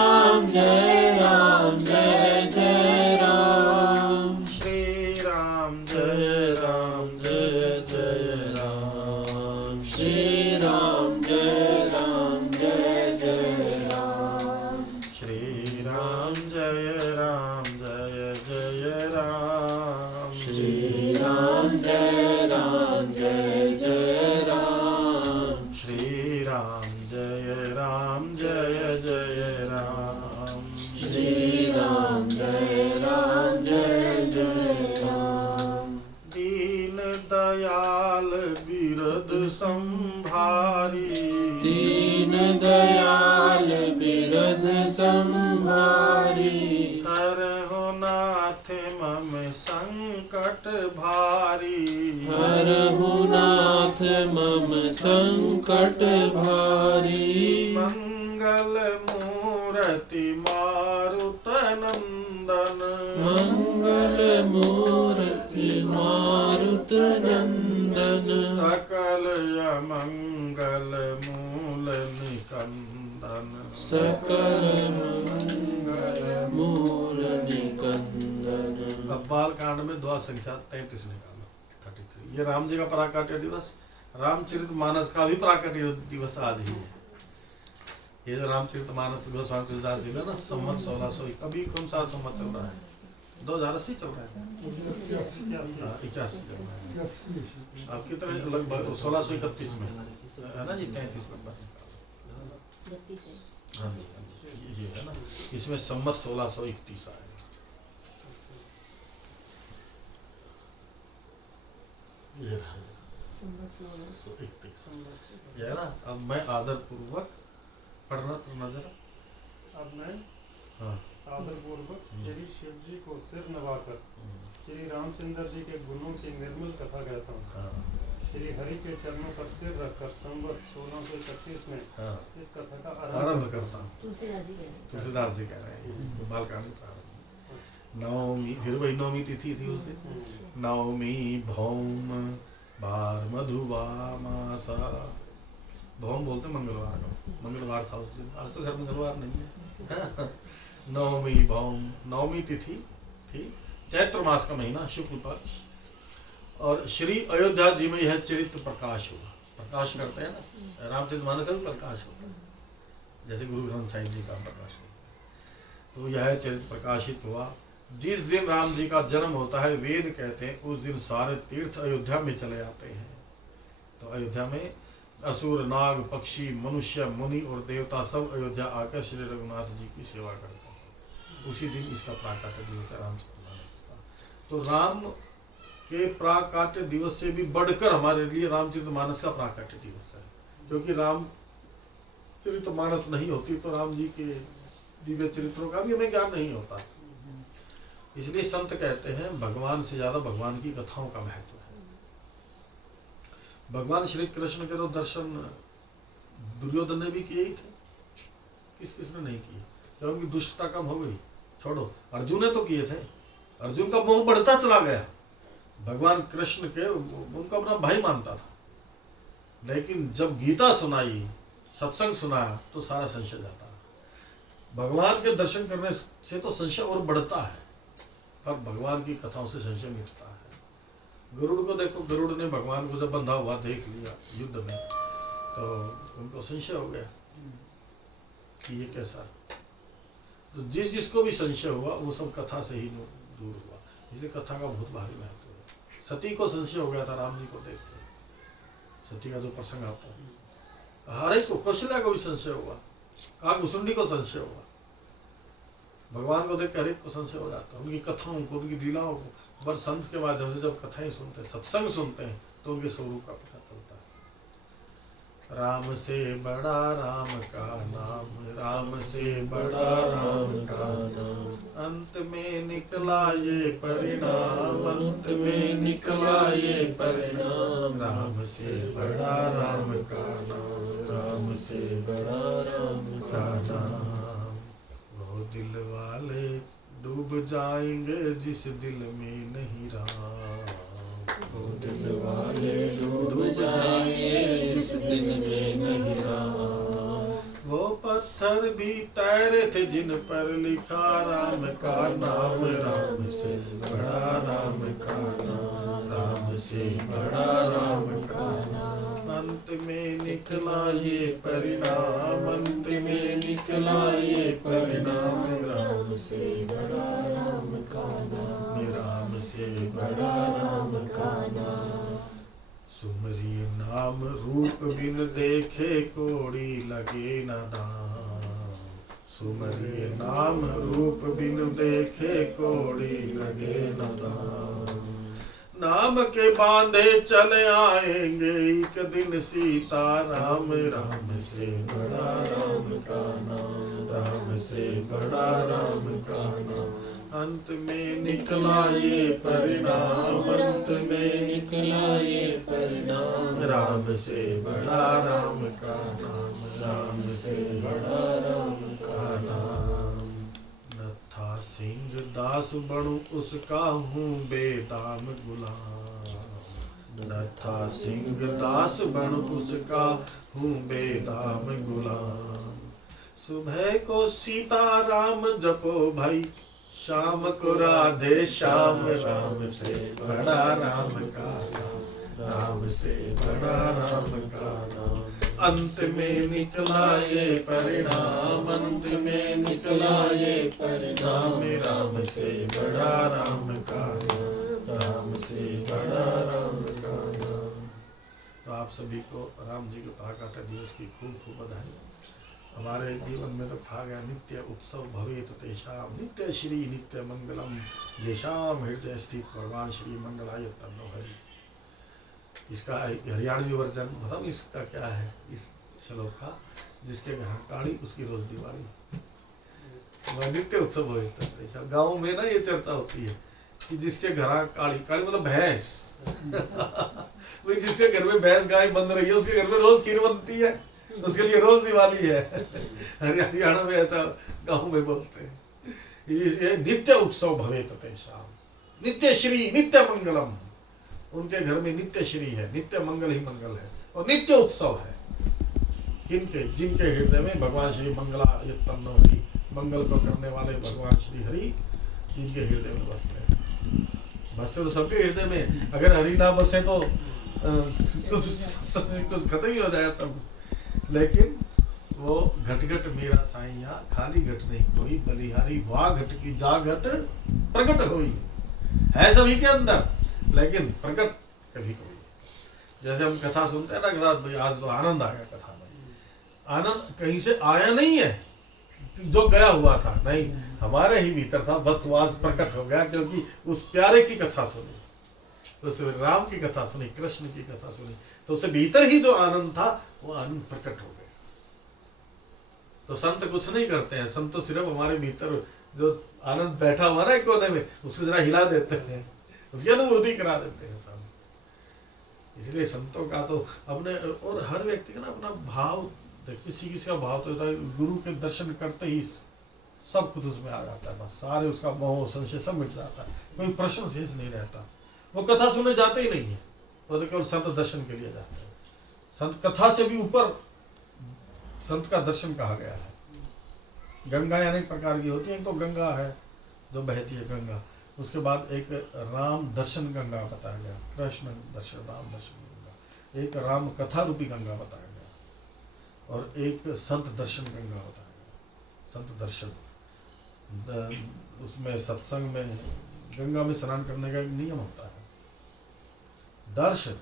जय राम जय जय राम। श्री राम जय राम जय जय राम। श्री राम जय जय राम। श्री राम जय जय राम। श्री राम जय जय राम। श्री राम जय जय राम। दीन दयाल बिरद संभारी। दीन दयाल बिरद संभारी। हरहु नाथ मम संकट भारी। हरहु नाथ मम संकट भारी। मंगल मूर्ति मारुत नंदन। मंगल मूर्ति मारुत नंदन। सकल अमंगल मूल निकंदन। सकल मंगल मूल निकंदन। अब बाल कांड में द्वार संख्या 33 निकालो 33। ये राम जी का प्राकट्य दिवस, रामचरित मानस का भी प्राकट्य दिवस आज ही है। ये जो रामचरित मानस गोस्वामी तुलसीदास जी का ना संवत 1600 अभी कौन सा संवत चल रहा है? 2080 चल रहा है, 81 चल रहा है। आप कितने लगभग 1631 में है ना जी, 33 लगभग। हाँ जी, ये है ना, इसमें संवत 1631 आएगा। ये रहा 1631 ये है ना। अब मैं आदर पूर्वक पढ़ना जरा। अब मैं हाँ आदरपूर्वक श्री शिव जी को सिर नवाकर श्री रामचंद्र जी के गुणों की निर्मल कथा कहता हूँ। हाँ श्री हरि के चरणों पर सिर रखकर संवत 1631 में हाँ इस कथा का आरंभ करता हूँ। तुलसीदास जी कह रहे हैं बालकांड प्रारंभ। नवमी, फिर वही नवमी तिथि थी उस दिन। नवमी भौम बार मधुवा मासा। भौम बोलते मंगलवार को, मंगलवार था उस दिन। आज तो घर मंगलवार नहीं है। नवमी भौम, नवमी तिथि थी, चैत्र मास का महीना, शुक्ल पक्ष। और श्री अयोध्या जी में यह चरित्र प्रकाश हुआ। प्रकाश करते हैं ना, रामचरित मानस का भी प्रकाश होता है, जैसे गुरु ग्रंथ साहिब जी का प्रकाश होता है। तो यह चरित्र प्रकाशित हुआ। जिस दिन राम जी का जन्म होता है, वेद कहते हैं उस दिन सारे तीर्थ अयोध्या में चले आते हैं। तो अयोध्या में असुर, नाग, पक्षी, मनुष्य, मुनि और देवता सब अयोध्या आकर श्री रघुनाथ जी की सेवा करते हैं। उसी दिन इसका प्राकट्य दिवस है रामचरितमानस का। तो राम के प्राकट्य दिवस से भी बढ़कर हमारे लिए रामचरितमानस का प्राकट्य दिवस है, क्योंकि रामचरितमानस नहीं होती तो राम जी के दिव्य चरित्रों का भी हमें ज्ञान नहीं होता। इसलिए संत कहते हैं भगवान से ज्यादा भगवान की कथाओं का महत्व है। भगवान श्री कृष्ण के तो दर्शन दुर्योधन ने भी किए ही थे, किसने नहीं किए, जब उनकी दुष्टता कम हो गई। छोड़ो, अर्जुन ने तो किए थे। अर्जुन का मोह बढ़ता चला गया। भगवान कृष्ण के उनको अपना भाई मानता था, लेकिन जब गीता सुनाई, सत्संग सुनाया, तो सारा संशय जाता है। भगवान के दर्शन करने से तो संशय और बढ़ता है, पर भगवान की कथाओं से संशय मिटता है। गरुड़ को देखो, गरुड़ ने भगवान को जब बंधा हुआ देख लिया युद्ध में, तो उनको संशय हो गया कि ये कैसा। तो जिसको भी संशय हुआ वो सब कथा से ही दूर हुआ। इसलिए कथा का बहुत भारी महत्व है। सती को संशय हो गया था राम जी को देखते, सती का जो प्रसंग आता है। हर एक को, कौशल्या को भी संशय हुआ, काकभूषुंडी को संशय हुआ। भगवान को देख कर हर एक को संशय हो जाता है, उनकी कथाओं को, उनकी लीलाओं को। पर संत के माध्यम से जब कथाएं सुनते हैं, सत्संग सुनते हैं, तो उनके स्वरूप का पता चलता है। राम से बड़ा राम का नाम, राम से बड़ा राम का नाम, अंत में निकला ये परिणाम, अंत में निकला ये परिणाम। राम से बड़ा राम का नाम, राम से बड़ा राम का नाम। वो दिल वाले डूब जाएंगे जिस दिल में नहीं राम, वो दिल वाले डूब जाएंगे जिस दिल में नहीं राम। वो पत्थर भी तैरे थे जिन पर लिखा राम का नाम, राम से बड़ा राम का नाम, राम से बड़ा राम का नाम। अंत में निकला ये परिणाम, अंत में निकला ये परिणाम, राम से बड़ा राम का नाम, राम से बड़ा राम का नाम। सुमरिय नाम रूप बिन देखे कोड़ी लगे न दाम, सुमरिय नाम रूप बिन देखे कोड़ी लगे न दाम। नाम के बांधे चले आएंगे एक दिन सीता राम, राम से बड़ा राम का नाम, राम से बड़ा राम का नाम। अंत में निकला ये परिणाम, अंत में निकला ये परिणाम, राम से बड़ा राम का नाम, राम से बड़ा राम का नाम। नत्था सिंह दास बनूं उसका हूँ बेदाम गुलाम, नत्था सिंह दास बनूं उसका हूँ बेदाम गुलाम। सुबह को सीता राम जपो भाई, शाम को राधे श्याम, राम से बड़ा राम का नाम, राम से बड़ा राम का नाम। अंत में निकला ये परिणाम, अंत में निकला ये परिणाम, राम से बड़ा राम का नाम, राम से बड़ा राम का नाम। तो आप सभी को राम जी के पराकाष्ठा दिवस की खूब खूब बधाई। हमारे जीवन में तो कहा गया नित्य उत्सव भवेत तेषाम, नित्य श्री नित्य मंगलम येषाम हृदय स्थित भगवान श्री मंगलाय तन्नो हरि। इसका हरियाणवी वर्जन बताऊँ इसका क्या है इस श्लोक का, जिसके घर काली उसकी रोज दिवाली। नित्य उत्सव भवेत तेषाम, गाँव में ना ये चर्चा होती है कि जिसके घर काली, काली मतलब भैंस भाई जिसके घर में भैंस गाय बन रही है उसके घर में रोज खीर बनती है, उसके लिए रोज दिवाली है। हरियाणा में ऐसा गाँव में बोलते हैं। ये नित्य उत्सव भवेत तेषाम, नित्य श्री नित्य मंगलम। उनके घर में नित्य श्री है, नित्य मंगल ही मंगल है और नित्य उत्सव है। किनके? जिनके हृदय में भगवान श्री मंगला तन्नो हरि, मंगल को करने वाले भगवान श्री हरि जिनके हृदय में बसते हैं। बसते तो सबके हृदय में, अगर हरि ना बसे तो कुछ खत्म ही हो जाएगा सब। लेकिन वो घट घट मेरा साईया, खाली घट नहीं कोई, बलिहारी वाह घट की जा घट प्रकट हुई। है सभी के अंदर लेकिन प्रकट कभी कोई। जैसे हम कथा सुनते हैं ना, भाई आज तो आनंद आ गया कथा में, आनंद कहीं से आया नहीं है जो गया हुआ था, नहीं हमारे ही भीतर था, बस वो आज प्रकट हो गया क्योंकि उस प्यारे की कथा सुनी, उस राम की कथा सुनी, कृष्ण की कथा सुनी, तो उससे भीतर ही जो आनंद था वो आनंद प्रकट हो गया। तो संत कुछ नहीं करते हैं, संत तो सिर्फ हमारे भीतर जो आनंद बैठा हुआ ना एक कोने में उसको जरा हिला देते हैं, उसकी अनुभूति करा देते हैं संत। इसलिए संतों का तो अपने और हर व्यक्ति का ना अपना भाव, किसी किसी का भाव तो होता है गुरु के दर्शन करते ही सब कुछ उसमें आ जाता है, बस सारे उसका मोह संशय सब मिट जाता है, कोई प्रश्न शेष नहीं रहता। वो कथा सुनने जाते ही नहीं है, वो तो केवल संत दर्शन के लिए जाते हैं। संत कथा से भी ऊपर संत का दर्शन कहा गया है। गंगाएं अनेक प्रकार की होती हैं, एक तो गंगा है जो बहती है गंगा, उसके बाद एक राम दर्शन गंगा बताया गया, कृष्ण दर्शन राम दर्शन गंगा, एक राम कथा रूपी गंगा बताया गया और एक संत दर्शन गंगा बताया गया। संत दर्शन उसमें सत्संग में गंगा में स्नान करने का एक नियम होता है, दर्शन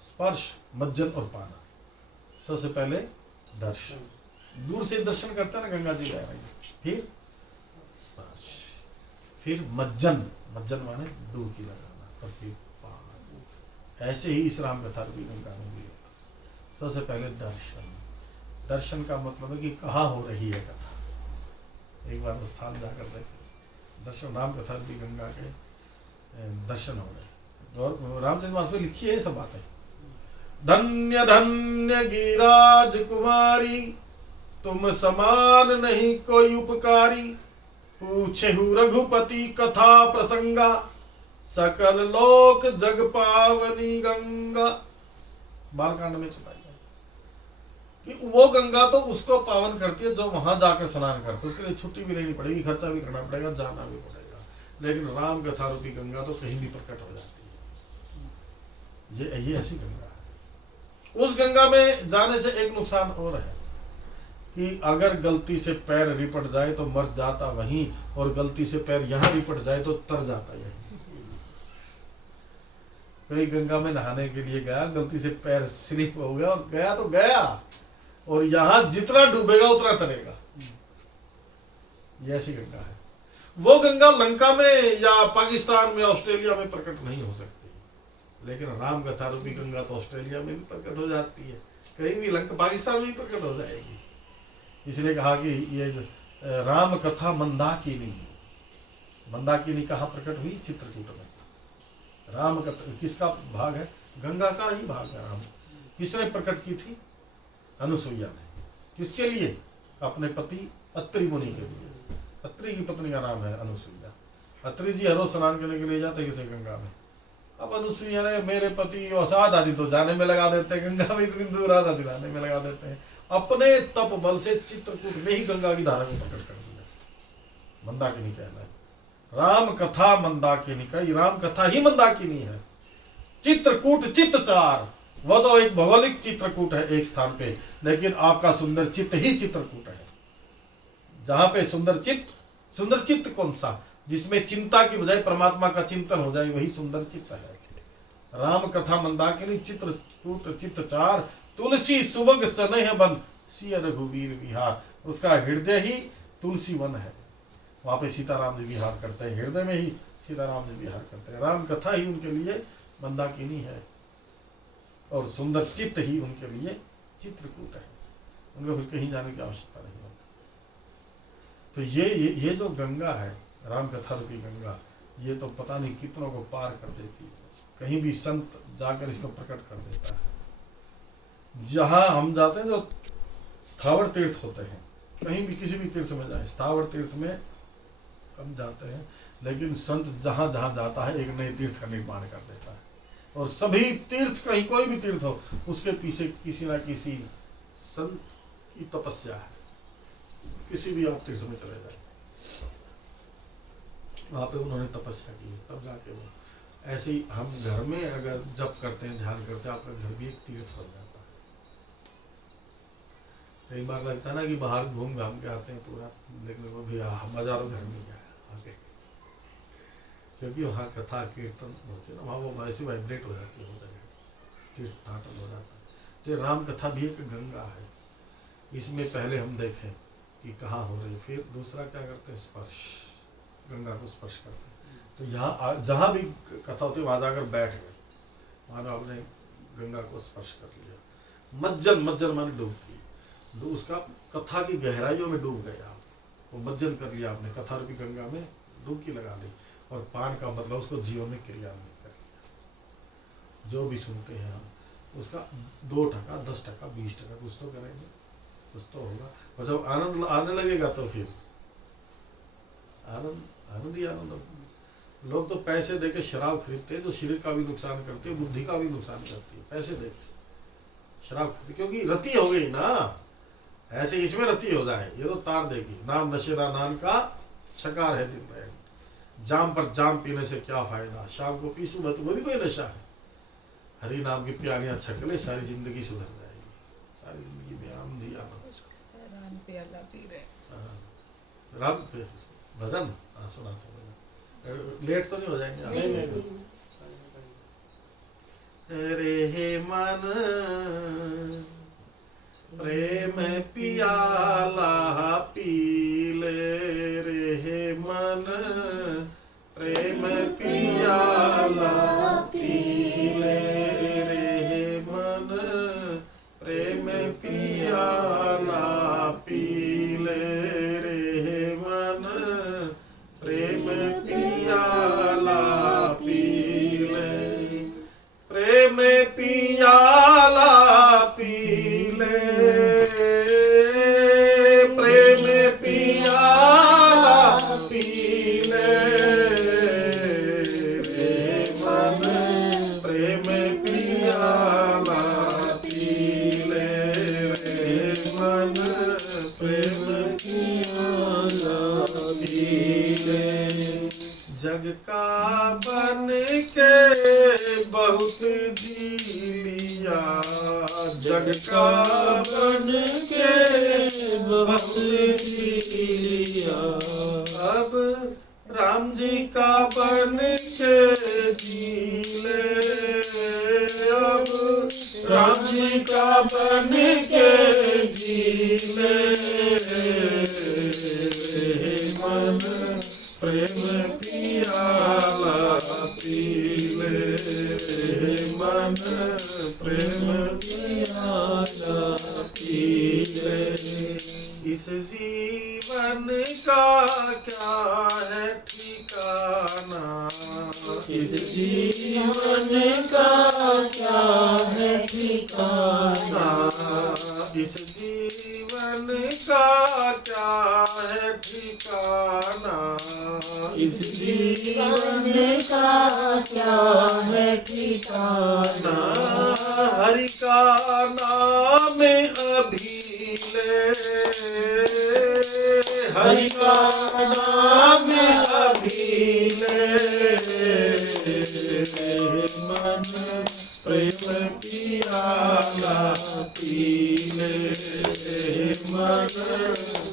स्पर्श मज्जन और पाना। सबसे पहले दर्शन, दूर से दर्शन करते हैं ना गंगा जी बह रही, फिर स्पर्श, फिर मज्जन, मज्जन माने डुबकी लगाना, और फिर पाना। ऐसे ही इस राम कथा रूपी गंगा में भी होता। सबसे पहले दर्शन, दर्शन का मतलब है कि कहाँ हो रही है कथा, एक बार स्थान जाकर देखें। दर्शन राम कथा रूपी गंगा के दर्शन हो रहे, और रामचरितमानस में लिखी है सब बातें। धन्य धन्य गिरिराज कुमारी, तुम समान नहीं कोई उपकारी, पूछेहु रघुपति कथा प्रसंगा, सकल लोक जग पावनी गंगा। बालकांड में चुकाई है कि वो गंगा तो उसको पावन करती है जो वहां जाकर स्नान करते, उसके लिए छुट्टी भी लेनी पड़ेगी, खर्चा भी करना पड़ेगा, जाना भी पड़ेगा। लेकिन राम कथा रूपी गंगा तो कहीं भी प्रकट हो जाती है। ये ऐसी गंगा है। उस गंगा में जाने से एक नुकसान और है कि अगर गलती से पैर रिपट जाए तो मर जाता वहीं, और गलती से पैर यहाँ रिपट जाए तो तर जाता यहीं। कोई गंगा में नहाने के लिए गया, गलती से पैर स्लिप हो गया और गया तो गया, और यहाँ जितना डूबेगा उतना तरेगा। ये ऐसी गंगा है। वो गंगा लंका में या पाकिस्तान में, ऑस्ट्रेलिया में प्रकट नहीं हो सकती, लेकिन राम कथा रूपी गंगा तो ऑस्ट्रेलिया में भी प्रकट हो जाती है, कहीं भी लंका पाकिस्तान में भी प्रकट हो जाएगी। इसने कहा कि ये राम कथा मंदाकिनी, मंदाकिनी कहाँ प्रकट हुई? चित्रकूट में। राम कथा किसका भाग है? गंगा का ही भाग है। राम किसने प्रकट की थी? अनुसुईया ने। किसके लिए? अपने पति अत्रि मुनि के लिए। अत्रि की पत्नी का नाम है अनुसुईया। अत्रि जी हर रोज स्नान करने के लिए जाते थे गंगा में। अब अनुसुईया ने, मेरे पति और आधा दिन तो जाने में लगा देते हैं गंगा में, इतनी दूर आधा दिन आने में लगा देते हैं। अपने तप बल से चित्रकूट में ही गंगा की धारा को प्रकट कर दिया। मंदाकिनी कहलाए। राम कथा मंदाकिनी का, राम कथा ही मंदाकिनी है। चित्रकूट चित्तचार, वह तो एक भौगोलिक चित्रकूट है एक स्थान पे, लेकिन आपका सुंदर चित्त ही चित्रकूट है। जहां पे सुंदर चित्त कौन सा? जिसमें चिंता की बजाय परमात्मा का चिंतन हो जाए, वही सुंदर चित्त है। राम कथा मंदाकिनी चित्रकूट चित्तचार, तुलसी सुबंग स्नेह बन, सिय रघुवीर विहार। उसका हृदय ही तुलसी वन है। वहां पे सीताराम जी विहार करते हैं, हृदय में ही सीताराम जी विहार करते हैं। राम कथा ही उनके लिए मंदाकिनी है, और सुंदर चित्त ही उनके लिए चित्रकूट है। उनको फिर कहीं जाने की आवश्यकता नहीं होती। तो ये जो गंगा है, राम कथा रूपी गंगा, ये तो पता नहीं कितनों को पार कर देती है। कहीं भी संत जाकर इसको प्रकट कर देता है। जहां हम जाते हैं, जो स्थावर तीर्थ होते हैं, कहीं भी किसी भी तीर्थ में जाए, स्थावर तीर्थ में हम जाते हैं, लेकिन संत जहां जहां जाता है एक नए तीर्थ का निर्माण कर देता है। और सभी तीर्थ, कहीं कोई भी तीर्थ हो, उसके पीछे किसी ना किसी संत की तपस्या है। किसी भी आप तीर्थ में चले जाए, वहां पे उन्होंने तपस्या की, तब जाके वो। ऐसे ही हम घर में अगर जप करते हैं, ध्यान करते हैं, आपका घर भी एक तीर्थ बन जाता है। कई बार लगता है ना कि बाहर घूम घाम के आते हैं पूरा, लेकिन वो भी मजा तो घर में ही आया आगे, क्योंकि वहाँ कथा कीर्तन होते ना, वहाँ वो वैसे वाइब्रेट हो जाती है, हो जगह तीर्थ स्थाटन हो जाता है। तो राम कथा भी एक गंगा है। इसमें पहले हम देखें कि कहाँ हो रही, फिर दूसरा क्या करते हैं? स्पर्श, गंगा को स्पर्श करते हैं। तो यहाँ जहाँ भी कथा होती है वहाँ जाकर बैठ गए, वहाँ आपने गंगा को स्पर्श कर लिया। मज्जन माने डूबकी, उसका कथा की गहराइयों में डूब गए आप, वो मज्जन कर लिया आपने, कथा रूपी गंगा में डुबकी लगा ली। और पान का मतलब उसको जीवन में क्रियान्वित कर लिया। जो भी सुनते हैं हम, उसका 2%, 10%, 20% कुछ तो करेंगे, कुछ तो होगा। और जब आनंद आने लगेगा तो फिर आनंद ही आनंद। लोग तो पैसे देके शराब खरीदते हैं, जो शरीर का भी नुकसान करती है, बुद्धि का भी नुकसान करती है। पैसे देके शराब खरीदते, क्योंकि रति हो गई ना। ऐसे इसमें रति हो जाए, ये तो तार देगी। नाम नशेरा नान का शकार है दिन रहेगा। जाम पर जाम पीने से क्या फायदा, शाम को पी सुबह, तो वो भी कोई नशा है। हरि नाम की प्यालियां छकले, सारी जिंदगी सुधर जाएगी। सारी जिंदगी में आनंद ही आनंद। राम प्याला पी रहे, राम भजन सुनाते हैं। लेट तो नहीं हो जाएंगे आप? नहीं। रे मन प्रेम पियाला पीले, रे मन प्रेम पियाला पीले, रे मन प्रेम पियाला पीले, रे मन प्रेम पियाला पीले, प्रेम पियाला पीले, प्रेम पियाला पीले, रे मन प्रेम पियाला पीले, रे मन प्रेम पियाला पीले। जग का बन के बहुत जी लिया, जग का बन के बहुत जी लिया। अब राम जी का बन के जी ले, अब राम जी का बन के जी ले। मन प्रेम पियाला पी ले, मन प्रेम पियाला पी ले। इस जीवन का क्या है ठिकाना, इस जीवन का क्या है ठिकाना, इस जीवन का क्या है ठिकाना, इस जीवन का क्या है ठिकाना। हरि का नाम अभी ले, हरि का नाम अभी ले। मन प्रेम पियाला पी ले, मन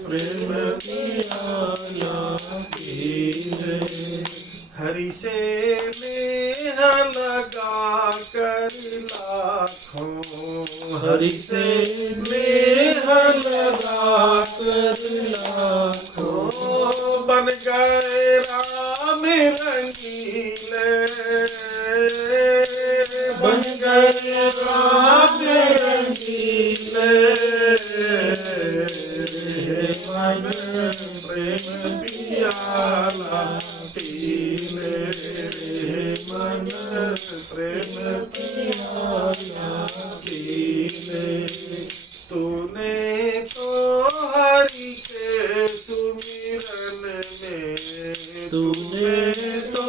प्रेम पियाला पी ले। हरि से नेह लगा कर लाखों, हरि से नेह लगा कर लाखों। बन गए राम रंगीले, बन गए राम रंगीले। मन प्रेम पियाला पी ले, मन प्रेम पियाला पी ले। तूने तो हरि के सुमिरन में, तूने तो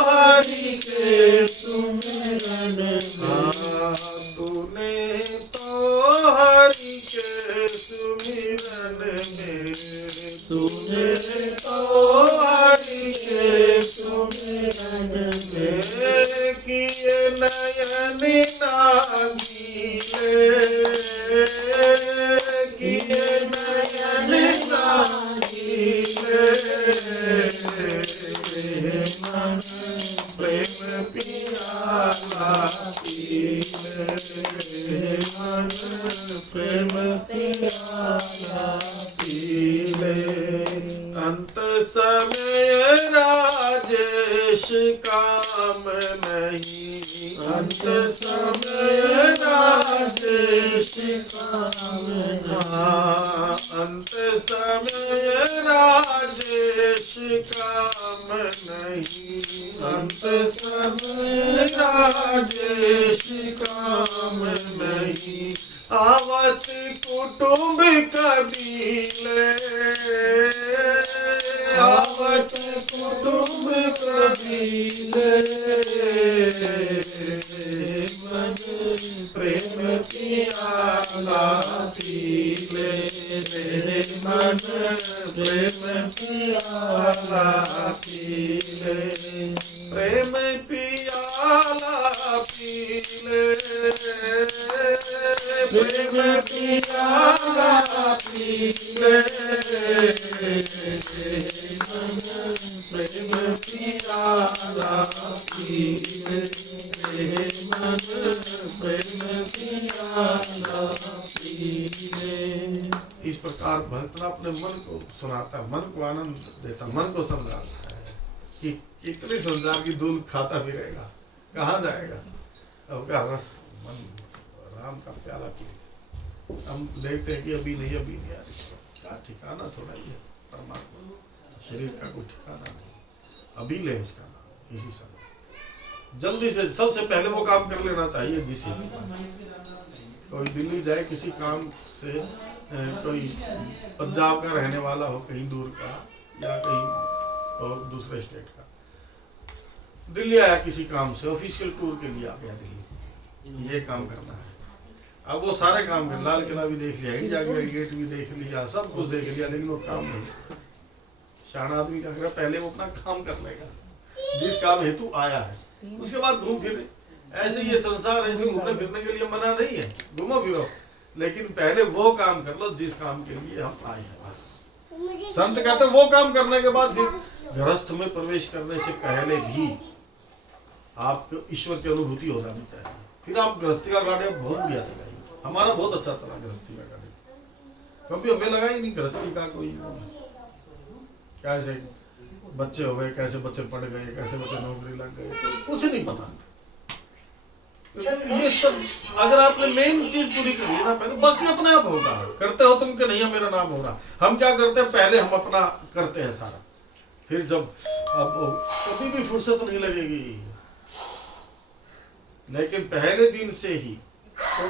हरि के सुमिरन में, तूने तो हरि के सुमिरन में, तूने तो हरि के सुमिरन में। किए नयन नागीले, किए नयन नागीले। मन प्रेम पियाला पी ले, मन प्रेम पियाला पी ले। अंत समय राजेश काम नहीं, अंत समय राजेश काम नहीं। अंत समय राजेश काम नहीं, अंत समय राजेश काम नहीं। आवत कुटुंब कबीले, आवत कुटुंब कबीले। मन प्रेम पियाला पी ले, मन प्रेम पियाला पी ले। प्रेम पियाला पी ले, प्रेम पियाला पी ले। मन प्रेम पियाला पी ले, मन प्रेम पियाला पी ले। इस प्रकार भक्त अपने मन को सुनाता, मन को आनंद देता, मन को समझाता है कि कितने संसार की धूल खाता भी रहेगा, कहाँ जाएगा। अब का रस मन राम का प्याला पी। हम देखते हैं कि अभी नहीं आ रही, क्या ठिकाना थोड़ा ही है परमात्मा, शरीर का कोई ठिकाना नहीं। अभी ले उसका नाम इसी समय, जल्दी से सबसे पहले वो काम कर लेना चाहिए। जिसे कोई दिल्ली जाए किसी काम से, कोई पंजाब का रहने वाला हो, कहीं दूर का या कहीं और दूसरे स्टेट का, दिल्ली आया किसी काम से, ऑफिशियल टूर के लिए आ गया दिल्ली, ये काम करना है। अब वो सारे काम कर, लाल किला भी देख लिया, इंडिया गेट भी देख लिया, सब कुछ देख लिया, लेकिन वो काम नहीं। शान आदमी क्या करेगा, पहले वो अपना काम कर लेगा जिस काम हेतु आया है, उसके बाद घूम फिर ऐसे ये संसार ऐसे घूमने फिरने के लिए मना नहीं है, घूमो फिरो, लेकिन पहले वो काम कर लो जिस काम के लिए हम आए हैं बस। संत कहते हैं वो काम करने के बाद फिर गृहस्थ में प्रवेश करने से पहले भी आपको ईश्वर की अनुभूति हो जानी चाहिए, फिर आप गृहस्थी का गाड़ी बहुत बढ़िया चलाएंगे। हमारा बहुत अच्छा चला गृहस्थी का गाड़ी, कभी हमें लगा ही नहीं गृहस्थी का कोई कैसे बच्चे हो गए, कैसे बच्चे पढ़ गए, कैसे बच्चे नौकरी लग गए, कुछ नहीं पता। ये सब अगर आपने मेन चीज पूरी कर ली ना पहले, बाकी अपने आप होगा। करते हो तुम के नहीं मेरा नाम हो रहा, हम क्या करते हैं पहले हम अपना करते हैं सारा, फिर जब अब कभी भी फुर्सत नहीं लगेगी, लेकिन पहले दिन से ही तो,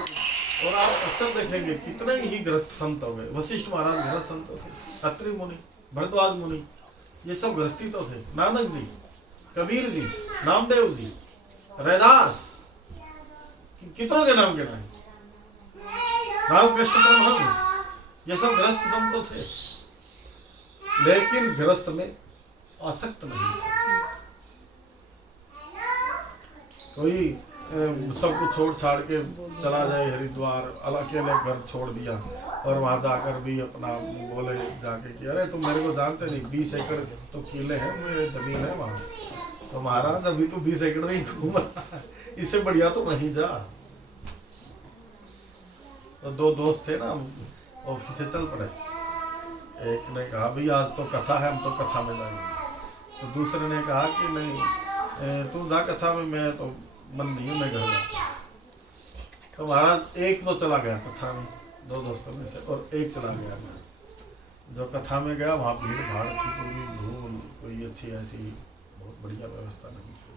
और आप अक्सर देखेंगे कितने ही गृहस्थ संत हो गए। वशिष्ठ महाराज गृहस्थ संत थे, अत्रि मुनि, भरद्वाज मुनि, ये सब गृहस्थी तो थे। नानक जी, कबीर जी, नामदेव जी, रैदास, कितनों के नाम गिनाए, रामकृष्ण परमहंस, ये सब गृहस्थ संत तो थे, लेकिन गृहस्थ में आसक्त नहीं थे। कोई सब कुछ छोड़ छाड़ के चला जाए हरिद्वार, अकेले घर छोड़ दिया और वहां जाकर भी अपना बोले जाके कि अरे तुम मेरे को जानते नहीं, 20 एकड़ तो किले हैं, मेरे जमीन है वहां। तो महाराज अभी तो 20 एकड़ में ही घूमा, इससे बढ़िया तो वहीं जा। तो दो दोस्त थे ना, ऑफिस से चल पड़े, एक ने कहा भाई आज तो कथा है, हम तो कथा में जाएंगे। तो दूसरे ने कहा कि नहीं तू जा कथा में, मैं तो मन नहीं है, मैं घर जा। तो महाराज एक तो चला गया कथा में, दो दोस्तों में से, और एक चला गया। जो कथा में गया वहाँ भीड़ भाड़ थी, पूरी धूल, कोई अच्छी ऐसी बहुत बढ़िया व्यवस्था नहीं थी।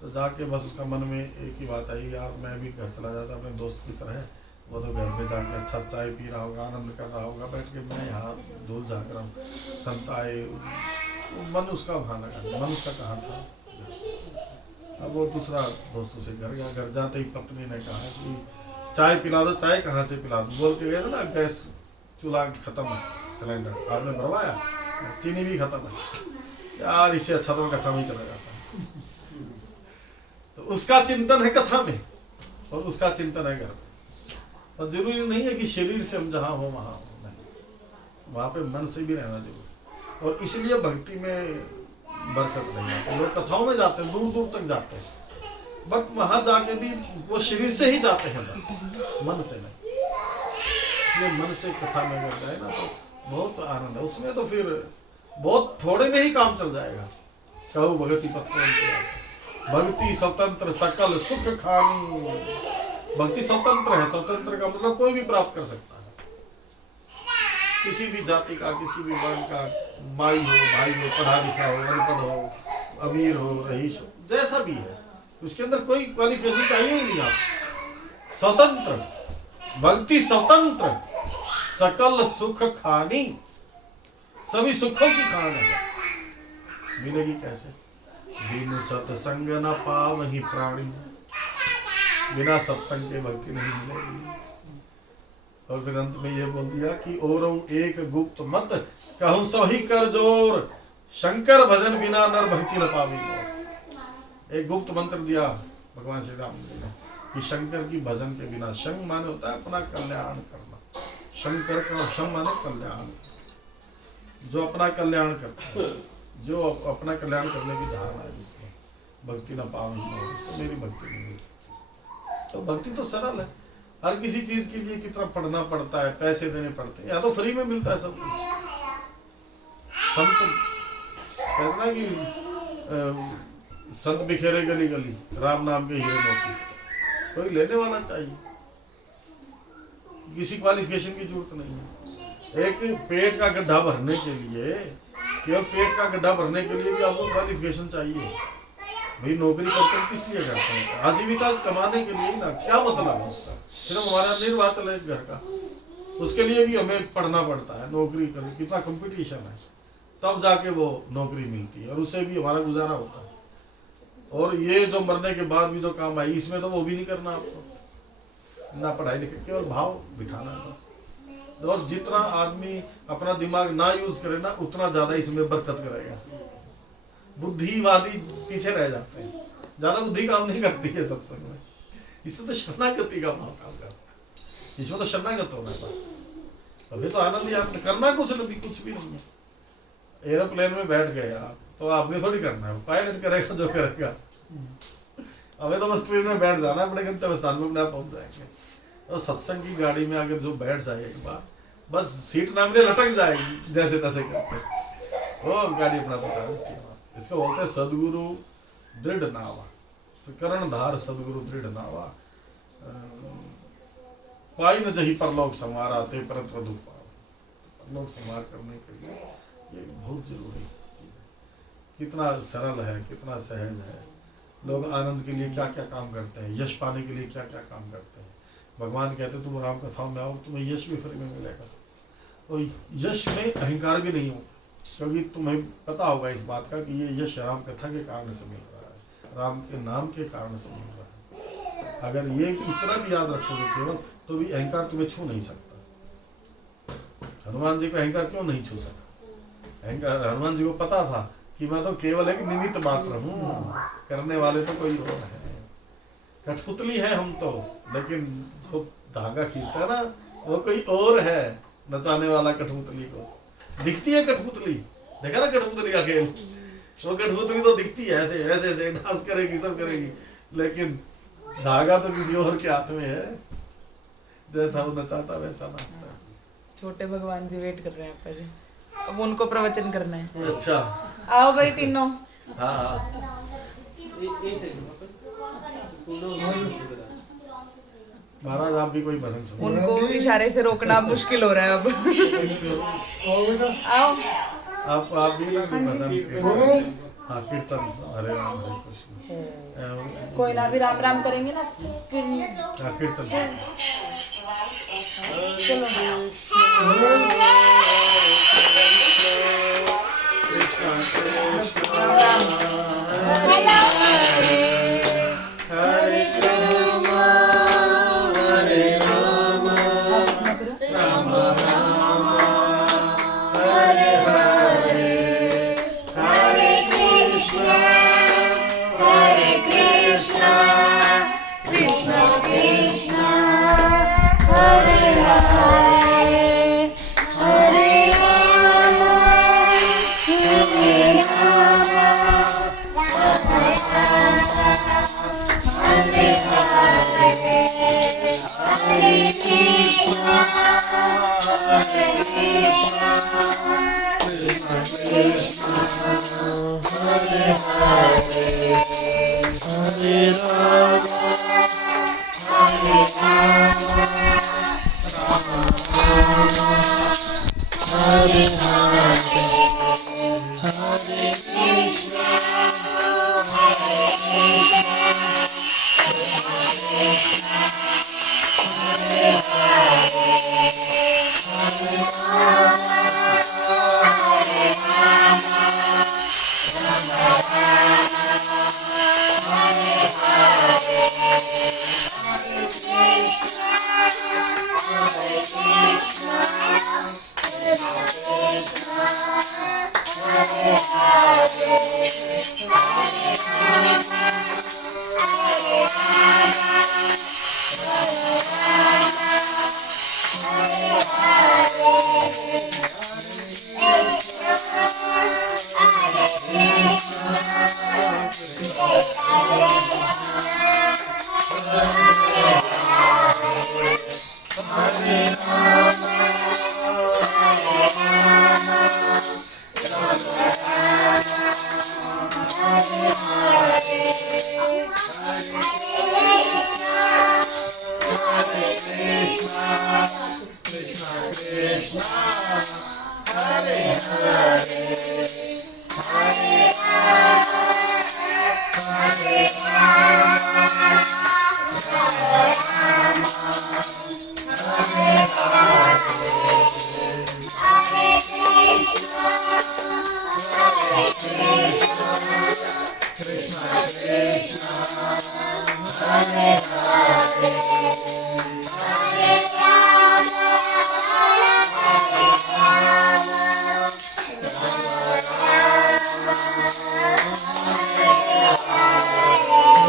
तो जाके बस उसका मन में एक ही बात आई, यार मैं भी घर चला जाता अपने दोस्त की तरह। वो तो घर में जाके अच्छा चाय पी रहा होगा, आनंद कर रहा होगा बैठ के, मैं यहाँ धूल झाँक रहा हूँ। संत आए, मन उसका वहाँ लगा, मन उसका कहाँ था। अब वो दूसरा दोस्त उसे घर गया, घर जाते ही पत्नी ने कहा कि चाय पिला दो। चाय कहाँ से पिला दो, बोल के गए ना, गैस चूल्हा खत्म है, सिलेंडर आपने भरवाया, चीनी भी खत्म है, यार इससे अच्छा तो कथा में ही चला जाता। तो उसका चिंतन है कथा में और उसका चिंतन है घर में। और जरूरी नहीं है कि शरीर से हम जहाँ हो वहाँ हो, नहीं, वहाँ पे मन से भी रहना जरूरी। और इसलिए भक्ति में बरकत नहीं है। लोग कथाओं में जाते हैं, दूर दूर तक जाते हैं, बट वहां जाके भी वो शरीर से ही जाते हैं, बस मन से नहीं। इसलिए मन से कथा में अगर जाए ना तो बहुत आनंद है उसमें। तो फिर बहुत थोड़े में ही काम चल जाएगा। कहूँ भगति पत्र, भक्ति स्वतंत्र सकल सुख खानी। भक्ति स्वतंत्र है, स्वतंत्र का मतलब कोई भी प्राप्त कर सकता है, किसी भी जाति का, किसी भी वर्ण का, माई हो, भाई हो, पढ़ा लिखा हो, अनपढ़ हो, अमीर हो, रईस हो, जैसा भी है, उसके अंदर कोई क्वालिफिकेशन चाहिए ही नहीं। आप स्वतंत्र, भक्ति स्वतंत्र, सकल सुख खानी, सभी सुखों की खान है। मिलेगी कैसे? बिनु सत्संग न पावहि प्राणी, बिना सत्संग के भक्ति नहीं मिलेगी। और फिर अंत में ये बोल दिया कि ओरऊ एक गुप्त मत कहूँ सही कर जोर, शंकर भजन बिना नर भक्ति न पावी मोर। एक गुप्त मंत्र दिया भगवान श्री राम जी ने कि शंकर की भजन के बिना, शंग माने होता है अपना कल्याण करना, शंकर का शंग माने कल्याण, जो अपना कल्याण करता है, जो अपना कल्याण करने की धारणा है जिसमें, भक्ति न पावी मोर, उसको मेरी भक्ति नहीं मिलती। तो भक्ति तो सरल है, हर किसी चीज के लिए कितना पढ़ना पड़ता है, पैसे देने पड़ते हैं, या तो फ्री में मिलता है सब कुछ। संत कहते हैं कि संत बिखेरे गली गली, राम नाम के हीरे मोती, कोई लेने वाला चाहिए, किसी क्वालिफिकेशन की जरूरत नहीं है। एक पेट का गड्ढा भरने के लिए, केवल पेट का गड्ढा भरने के लिए भी आपको क्वालिफिकेशन चाहिए। भाई नौकरी करते किस लिए करते हैं? आजीविका कमाने के लिए ना, क्या मतलब है उसका? सिर्फ हमारा निर्वाह चले घर का, उसके लिए भी हमें पढ़ना पड़ता है, नौकरी करने कितना कंपटीशन है, तब जाके वो नौकरी मिलती है और उससे भी हमारा गुजारा होता है। और ये जो मरने के बाद भी जो काम आई, इसमें तो वो भी नहीं करना आपको, ना पढ़ाई लिखाई, केवल भाव बिठाना है। और जितना आदमी अपना दिमाग ना यूज करे ना, उतना ज्यादा इसमें बरकत करेगा। बुद्धिवादी पीछे रह जाते हैं, ज्यादा बुद्धि काम नहीं करती है सत्संग में। इसमें तो शरणागति का भाव काम करता है, इसमें तो शरणागत होना है बस। तभी तो आनंद ही आनंद, करना कुछ भी नहीं है। एरोप्लेन में बैठ गए आप तो आपने थोड़ी करना है, पायलट करेगा जो करेगा। हमें तो बस ट्रेन में बैठ जाना है, अपने गंतव्य स्थान में अपने आप पहुंच जाएंगे। और सत्संग की गाड़ी में अगर जो बैठ जाए एक बार, बस सीट ना मिले लटक जाएगी जैसे तैसे करके, वो गाड़ी अपना पहुंचा देती है। इसको बोलते हैं सदगुरु दृढ़ नावा, करणधार सदगुरु दृढ़ नावा, पाई न जही परलोक संवारा ते परत्र दुख पाओ। परलोक संवार करने के लिए ये बहुत जरूरी चीज है। कितना सरल है, कितना सहज है। लोग आनंद के लिए क्या क्या काम करते हैं, यश पाने के लिए क्या क्या काम करते हैं। भगवान कहते तुम राम कथाओं में आओ, तुम्हें यश भी फ्री में मिलेगा। और यश में अहंकार भी नहीं हो, क्योंकि तुम्हें पता होगा इस बात का कि ये यश राम कथा के कारण से मिल रहा है, राम के नाम के कारण से मिल रहा है। अगर ये इतना भी याद रखोगे केवल, तो भी अहंकार तुम्हें छू नहीं सकता। हनुमान जी को अहंकार क्यों नहीं छू सका? अहंकार, हनुमान जी को पता था कि मैं तो केवल एक निमित्त मात्र हूँ, करने वाले तो कोई और है। कठपुतली है हम तो, लेकिन जो धागा खींचता है ना वो कोई और है, नचाने वाला कठपुतली को। दिखती है कठपुतली, देखा ना कठपुतली का खेल, वो कठपुतली तो दिखती है ऐसे ऐसे ऐसे डांस करेगी, सब करेगी, लेकिन धागा तो किसी और के हाथ में है। जैसा वो नचाता वैसा नाचता है। छोटे भगवान जी वेट कर रहे हैं आपका जी, अब उनको प्रवचन करना है। अच्छा, आओ भाई तीनों। हाँ महाराज आप भी कोई भजन सुनो। उनको इशारे से रोकना मुश्किल हो रहा है अब। आओ आप भी ना कोई भजन, हाँ कीर्तन, हरे राम हरे कृष्ण, कोई ना, भी राम राम करेंगे ना फिर। हाँ कीर्तन। चलो कृष्ण कृष्ण राम हरे कृष्ण हरे राम राम राम हरे हरे, हरे कृष्ण कृष्ण कृष्ण हरे हरे, हरे राम हरे राम, हरे हरे, हरे कृष्ण हरे कृष्ण, कृष्ण कृष्ण हरे हरे, हरे राम हरे राम, हरे हरे, हरे कृष्ण हरे Hare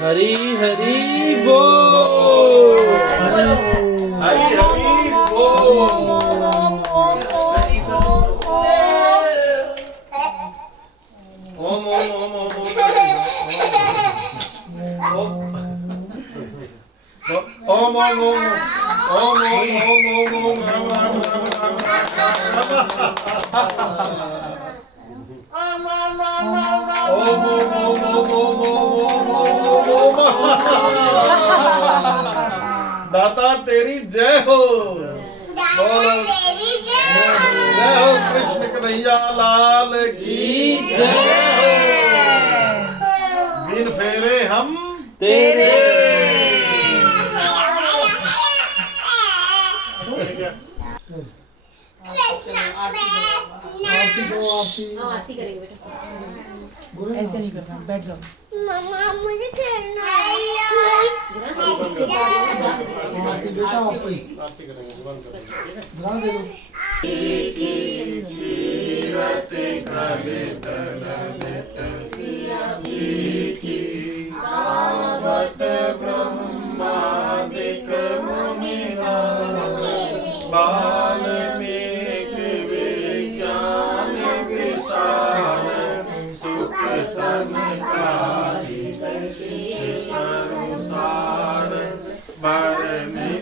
हरी हरी बोल। हरि हरि बोल। ओम ओम ओम ओम ओम ओम ओम ओम ओम राम राम राम राम ओम ओम ओम ओम ओम दाता तेरी जय हो। जय हो कृष्ण कन्हैया लाल की जय हो। बिन फेरे हम तेरे आरती करेंगे बेटा। ऐसे नहीं करना, बैठ जाओ। मम्मा मुझे खेलना है। इसके बाद आरती करेंगे भगवान का।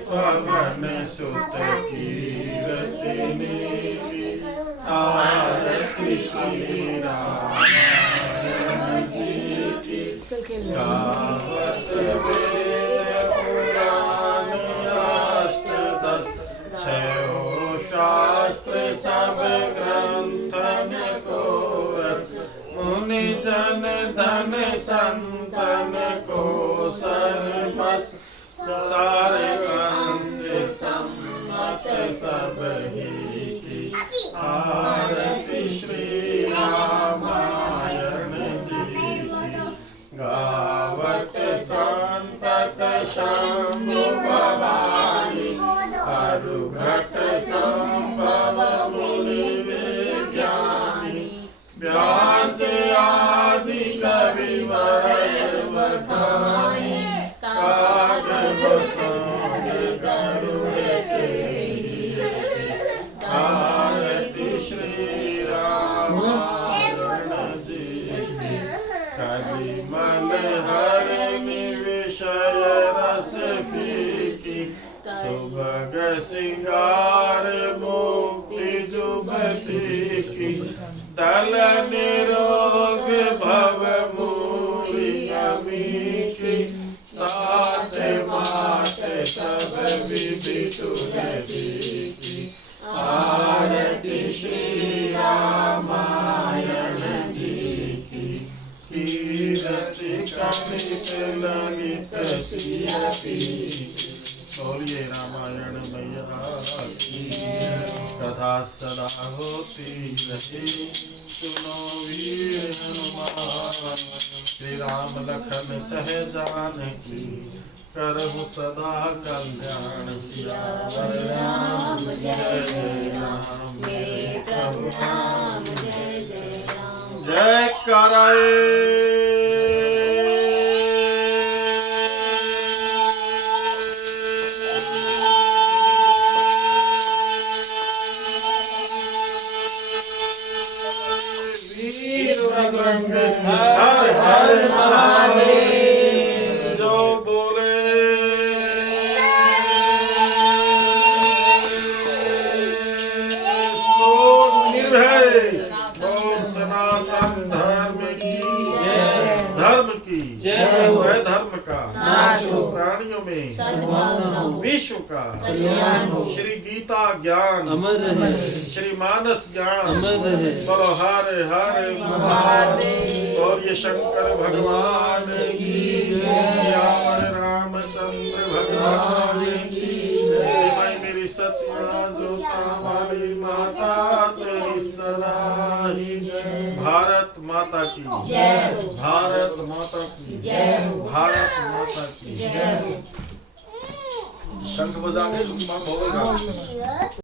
पवन सुत कीरतनी आरती श्री रामायण जी की। चल खेल ले। गावत वेद पुराण अष्टदश छयो शास्त्र सब ग्रंथन को रस। मुनि जन धन संतन को सर्वस। सारे वंश सम्मत सब ही की। आरती श्री रामायण जी की। गावत संतत शंभु भवानी। अरुघट संभव मुनि विज्ञानी। व्यास आदि कवि वर बखानी। कागज संग गरुड़ के। आरती श्री रामायण जी की। कलिमल हरनि विषय रस फीकी। सुभग सिंगार मुक्ति जुबती की। दल निरोग भव मूरी अमीठी। सात मात सब विधि तुलसी की। आरती श्री रामायण जी की। कीरति कमित ललित सियति। बोलिए रामायण मैया की। कथा सदा होती रही। सुनो वीर हनुमान। श्री राम लखन सहजान की। करहु सदा कल्याण। सियावर राम जय जय राम। मेरे प्रभु राम जय जय राम। जय कराए। हर हर महादेव। जो बोले सो निर्भय। बोल सनातन धर्म की जय। धर्म की जय। वह धर्म का नाश हो, प्राणियों में सद्भावना हो, विश्व का कल्याण हो, श्री गीता ज्ञान अमर रहे श्री मानस ज्ञान अमर रहे बोलो हरे हरे महादेव। और ये शंकर भगवान की जय, हमारे रामचंद्र भगवान की जय। मैं मेरी सचिया जोता वाली माता तेरी सदा ही जय। भारत माता की जय हो, भारत माता की जय हो, भारत माता की जय हो। शंख बजा के होगा।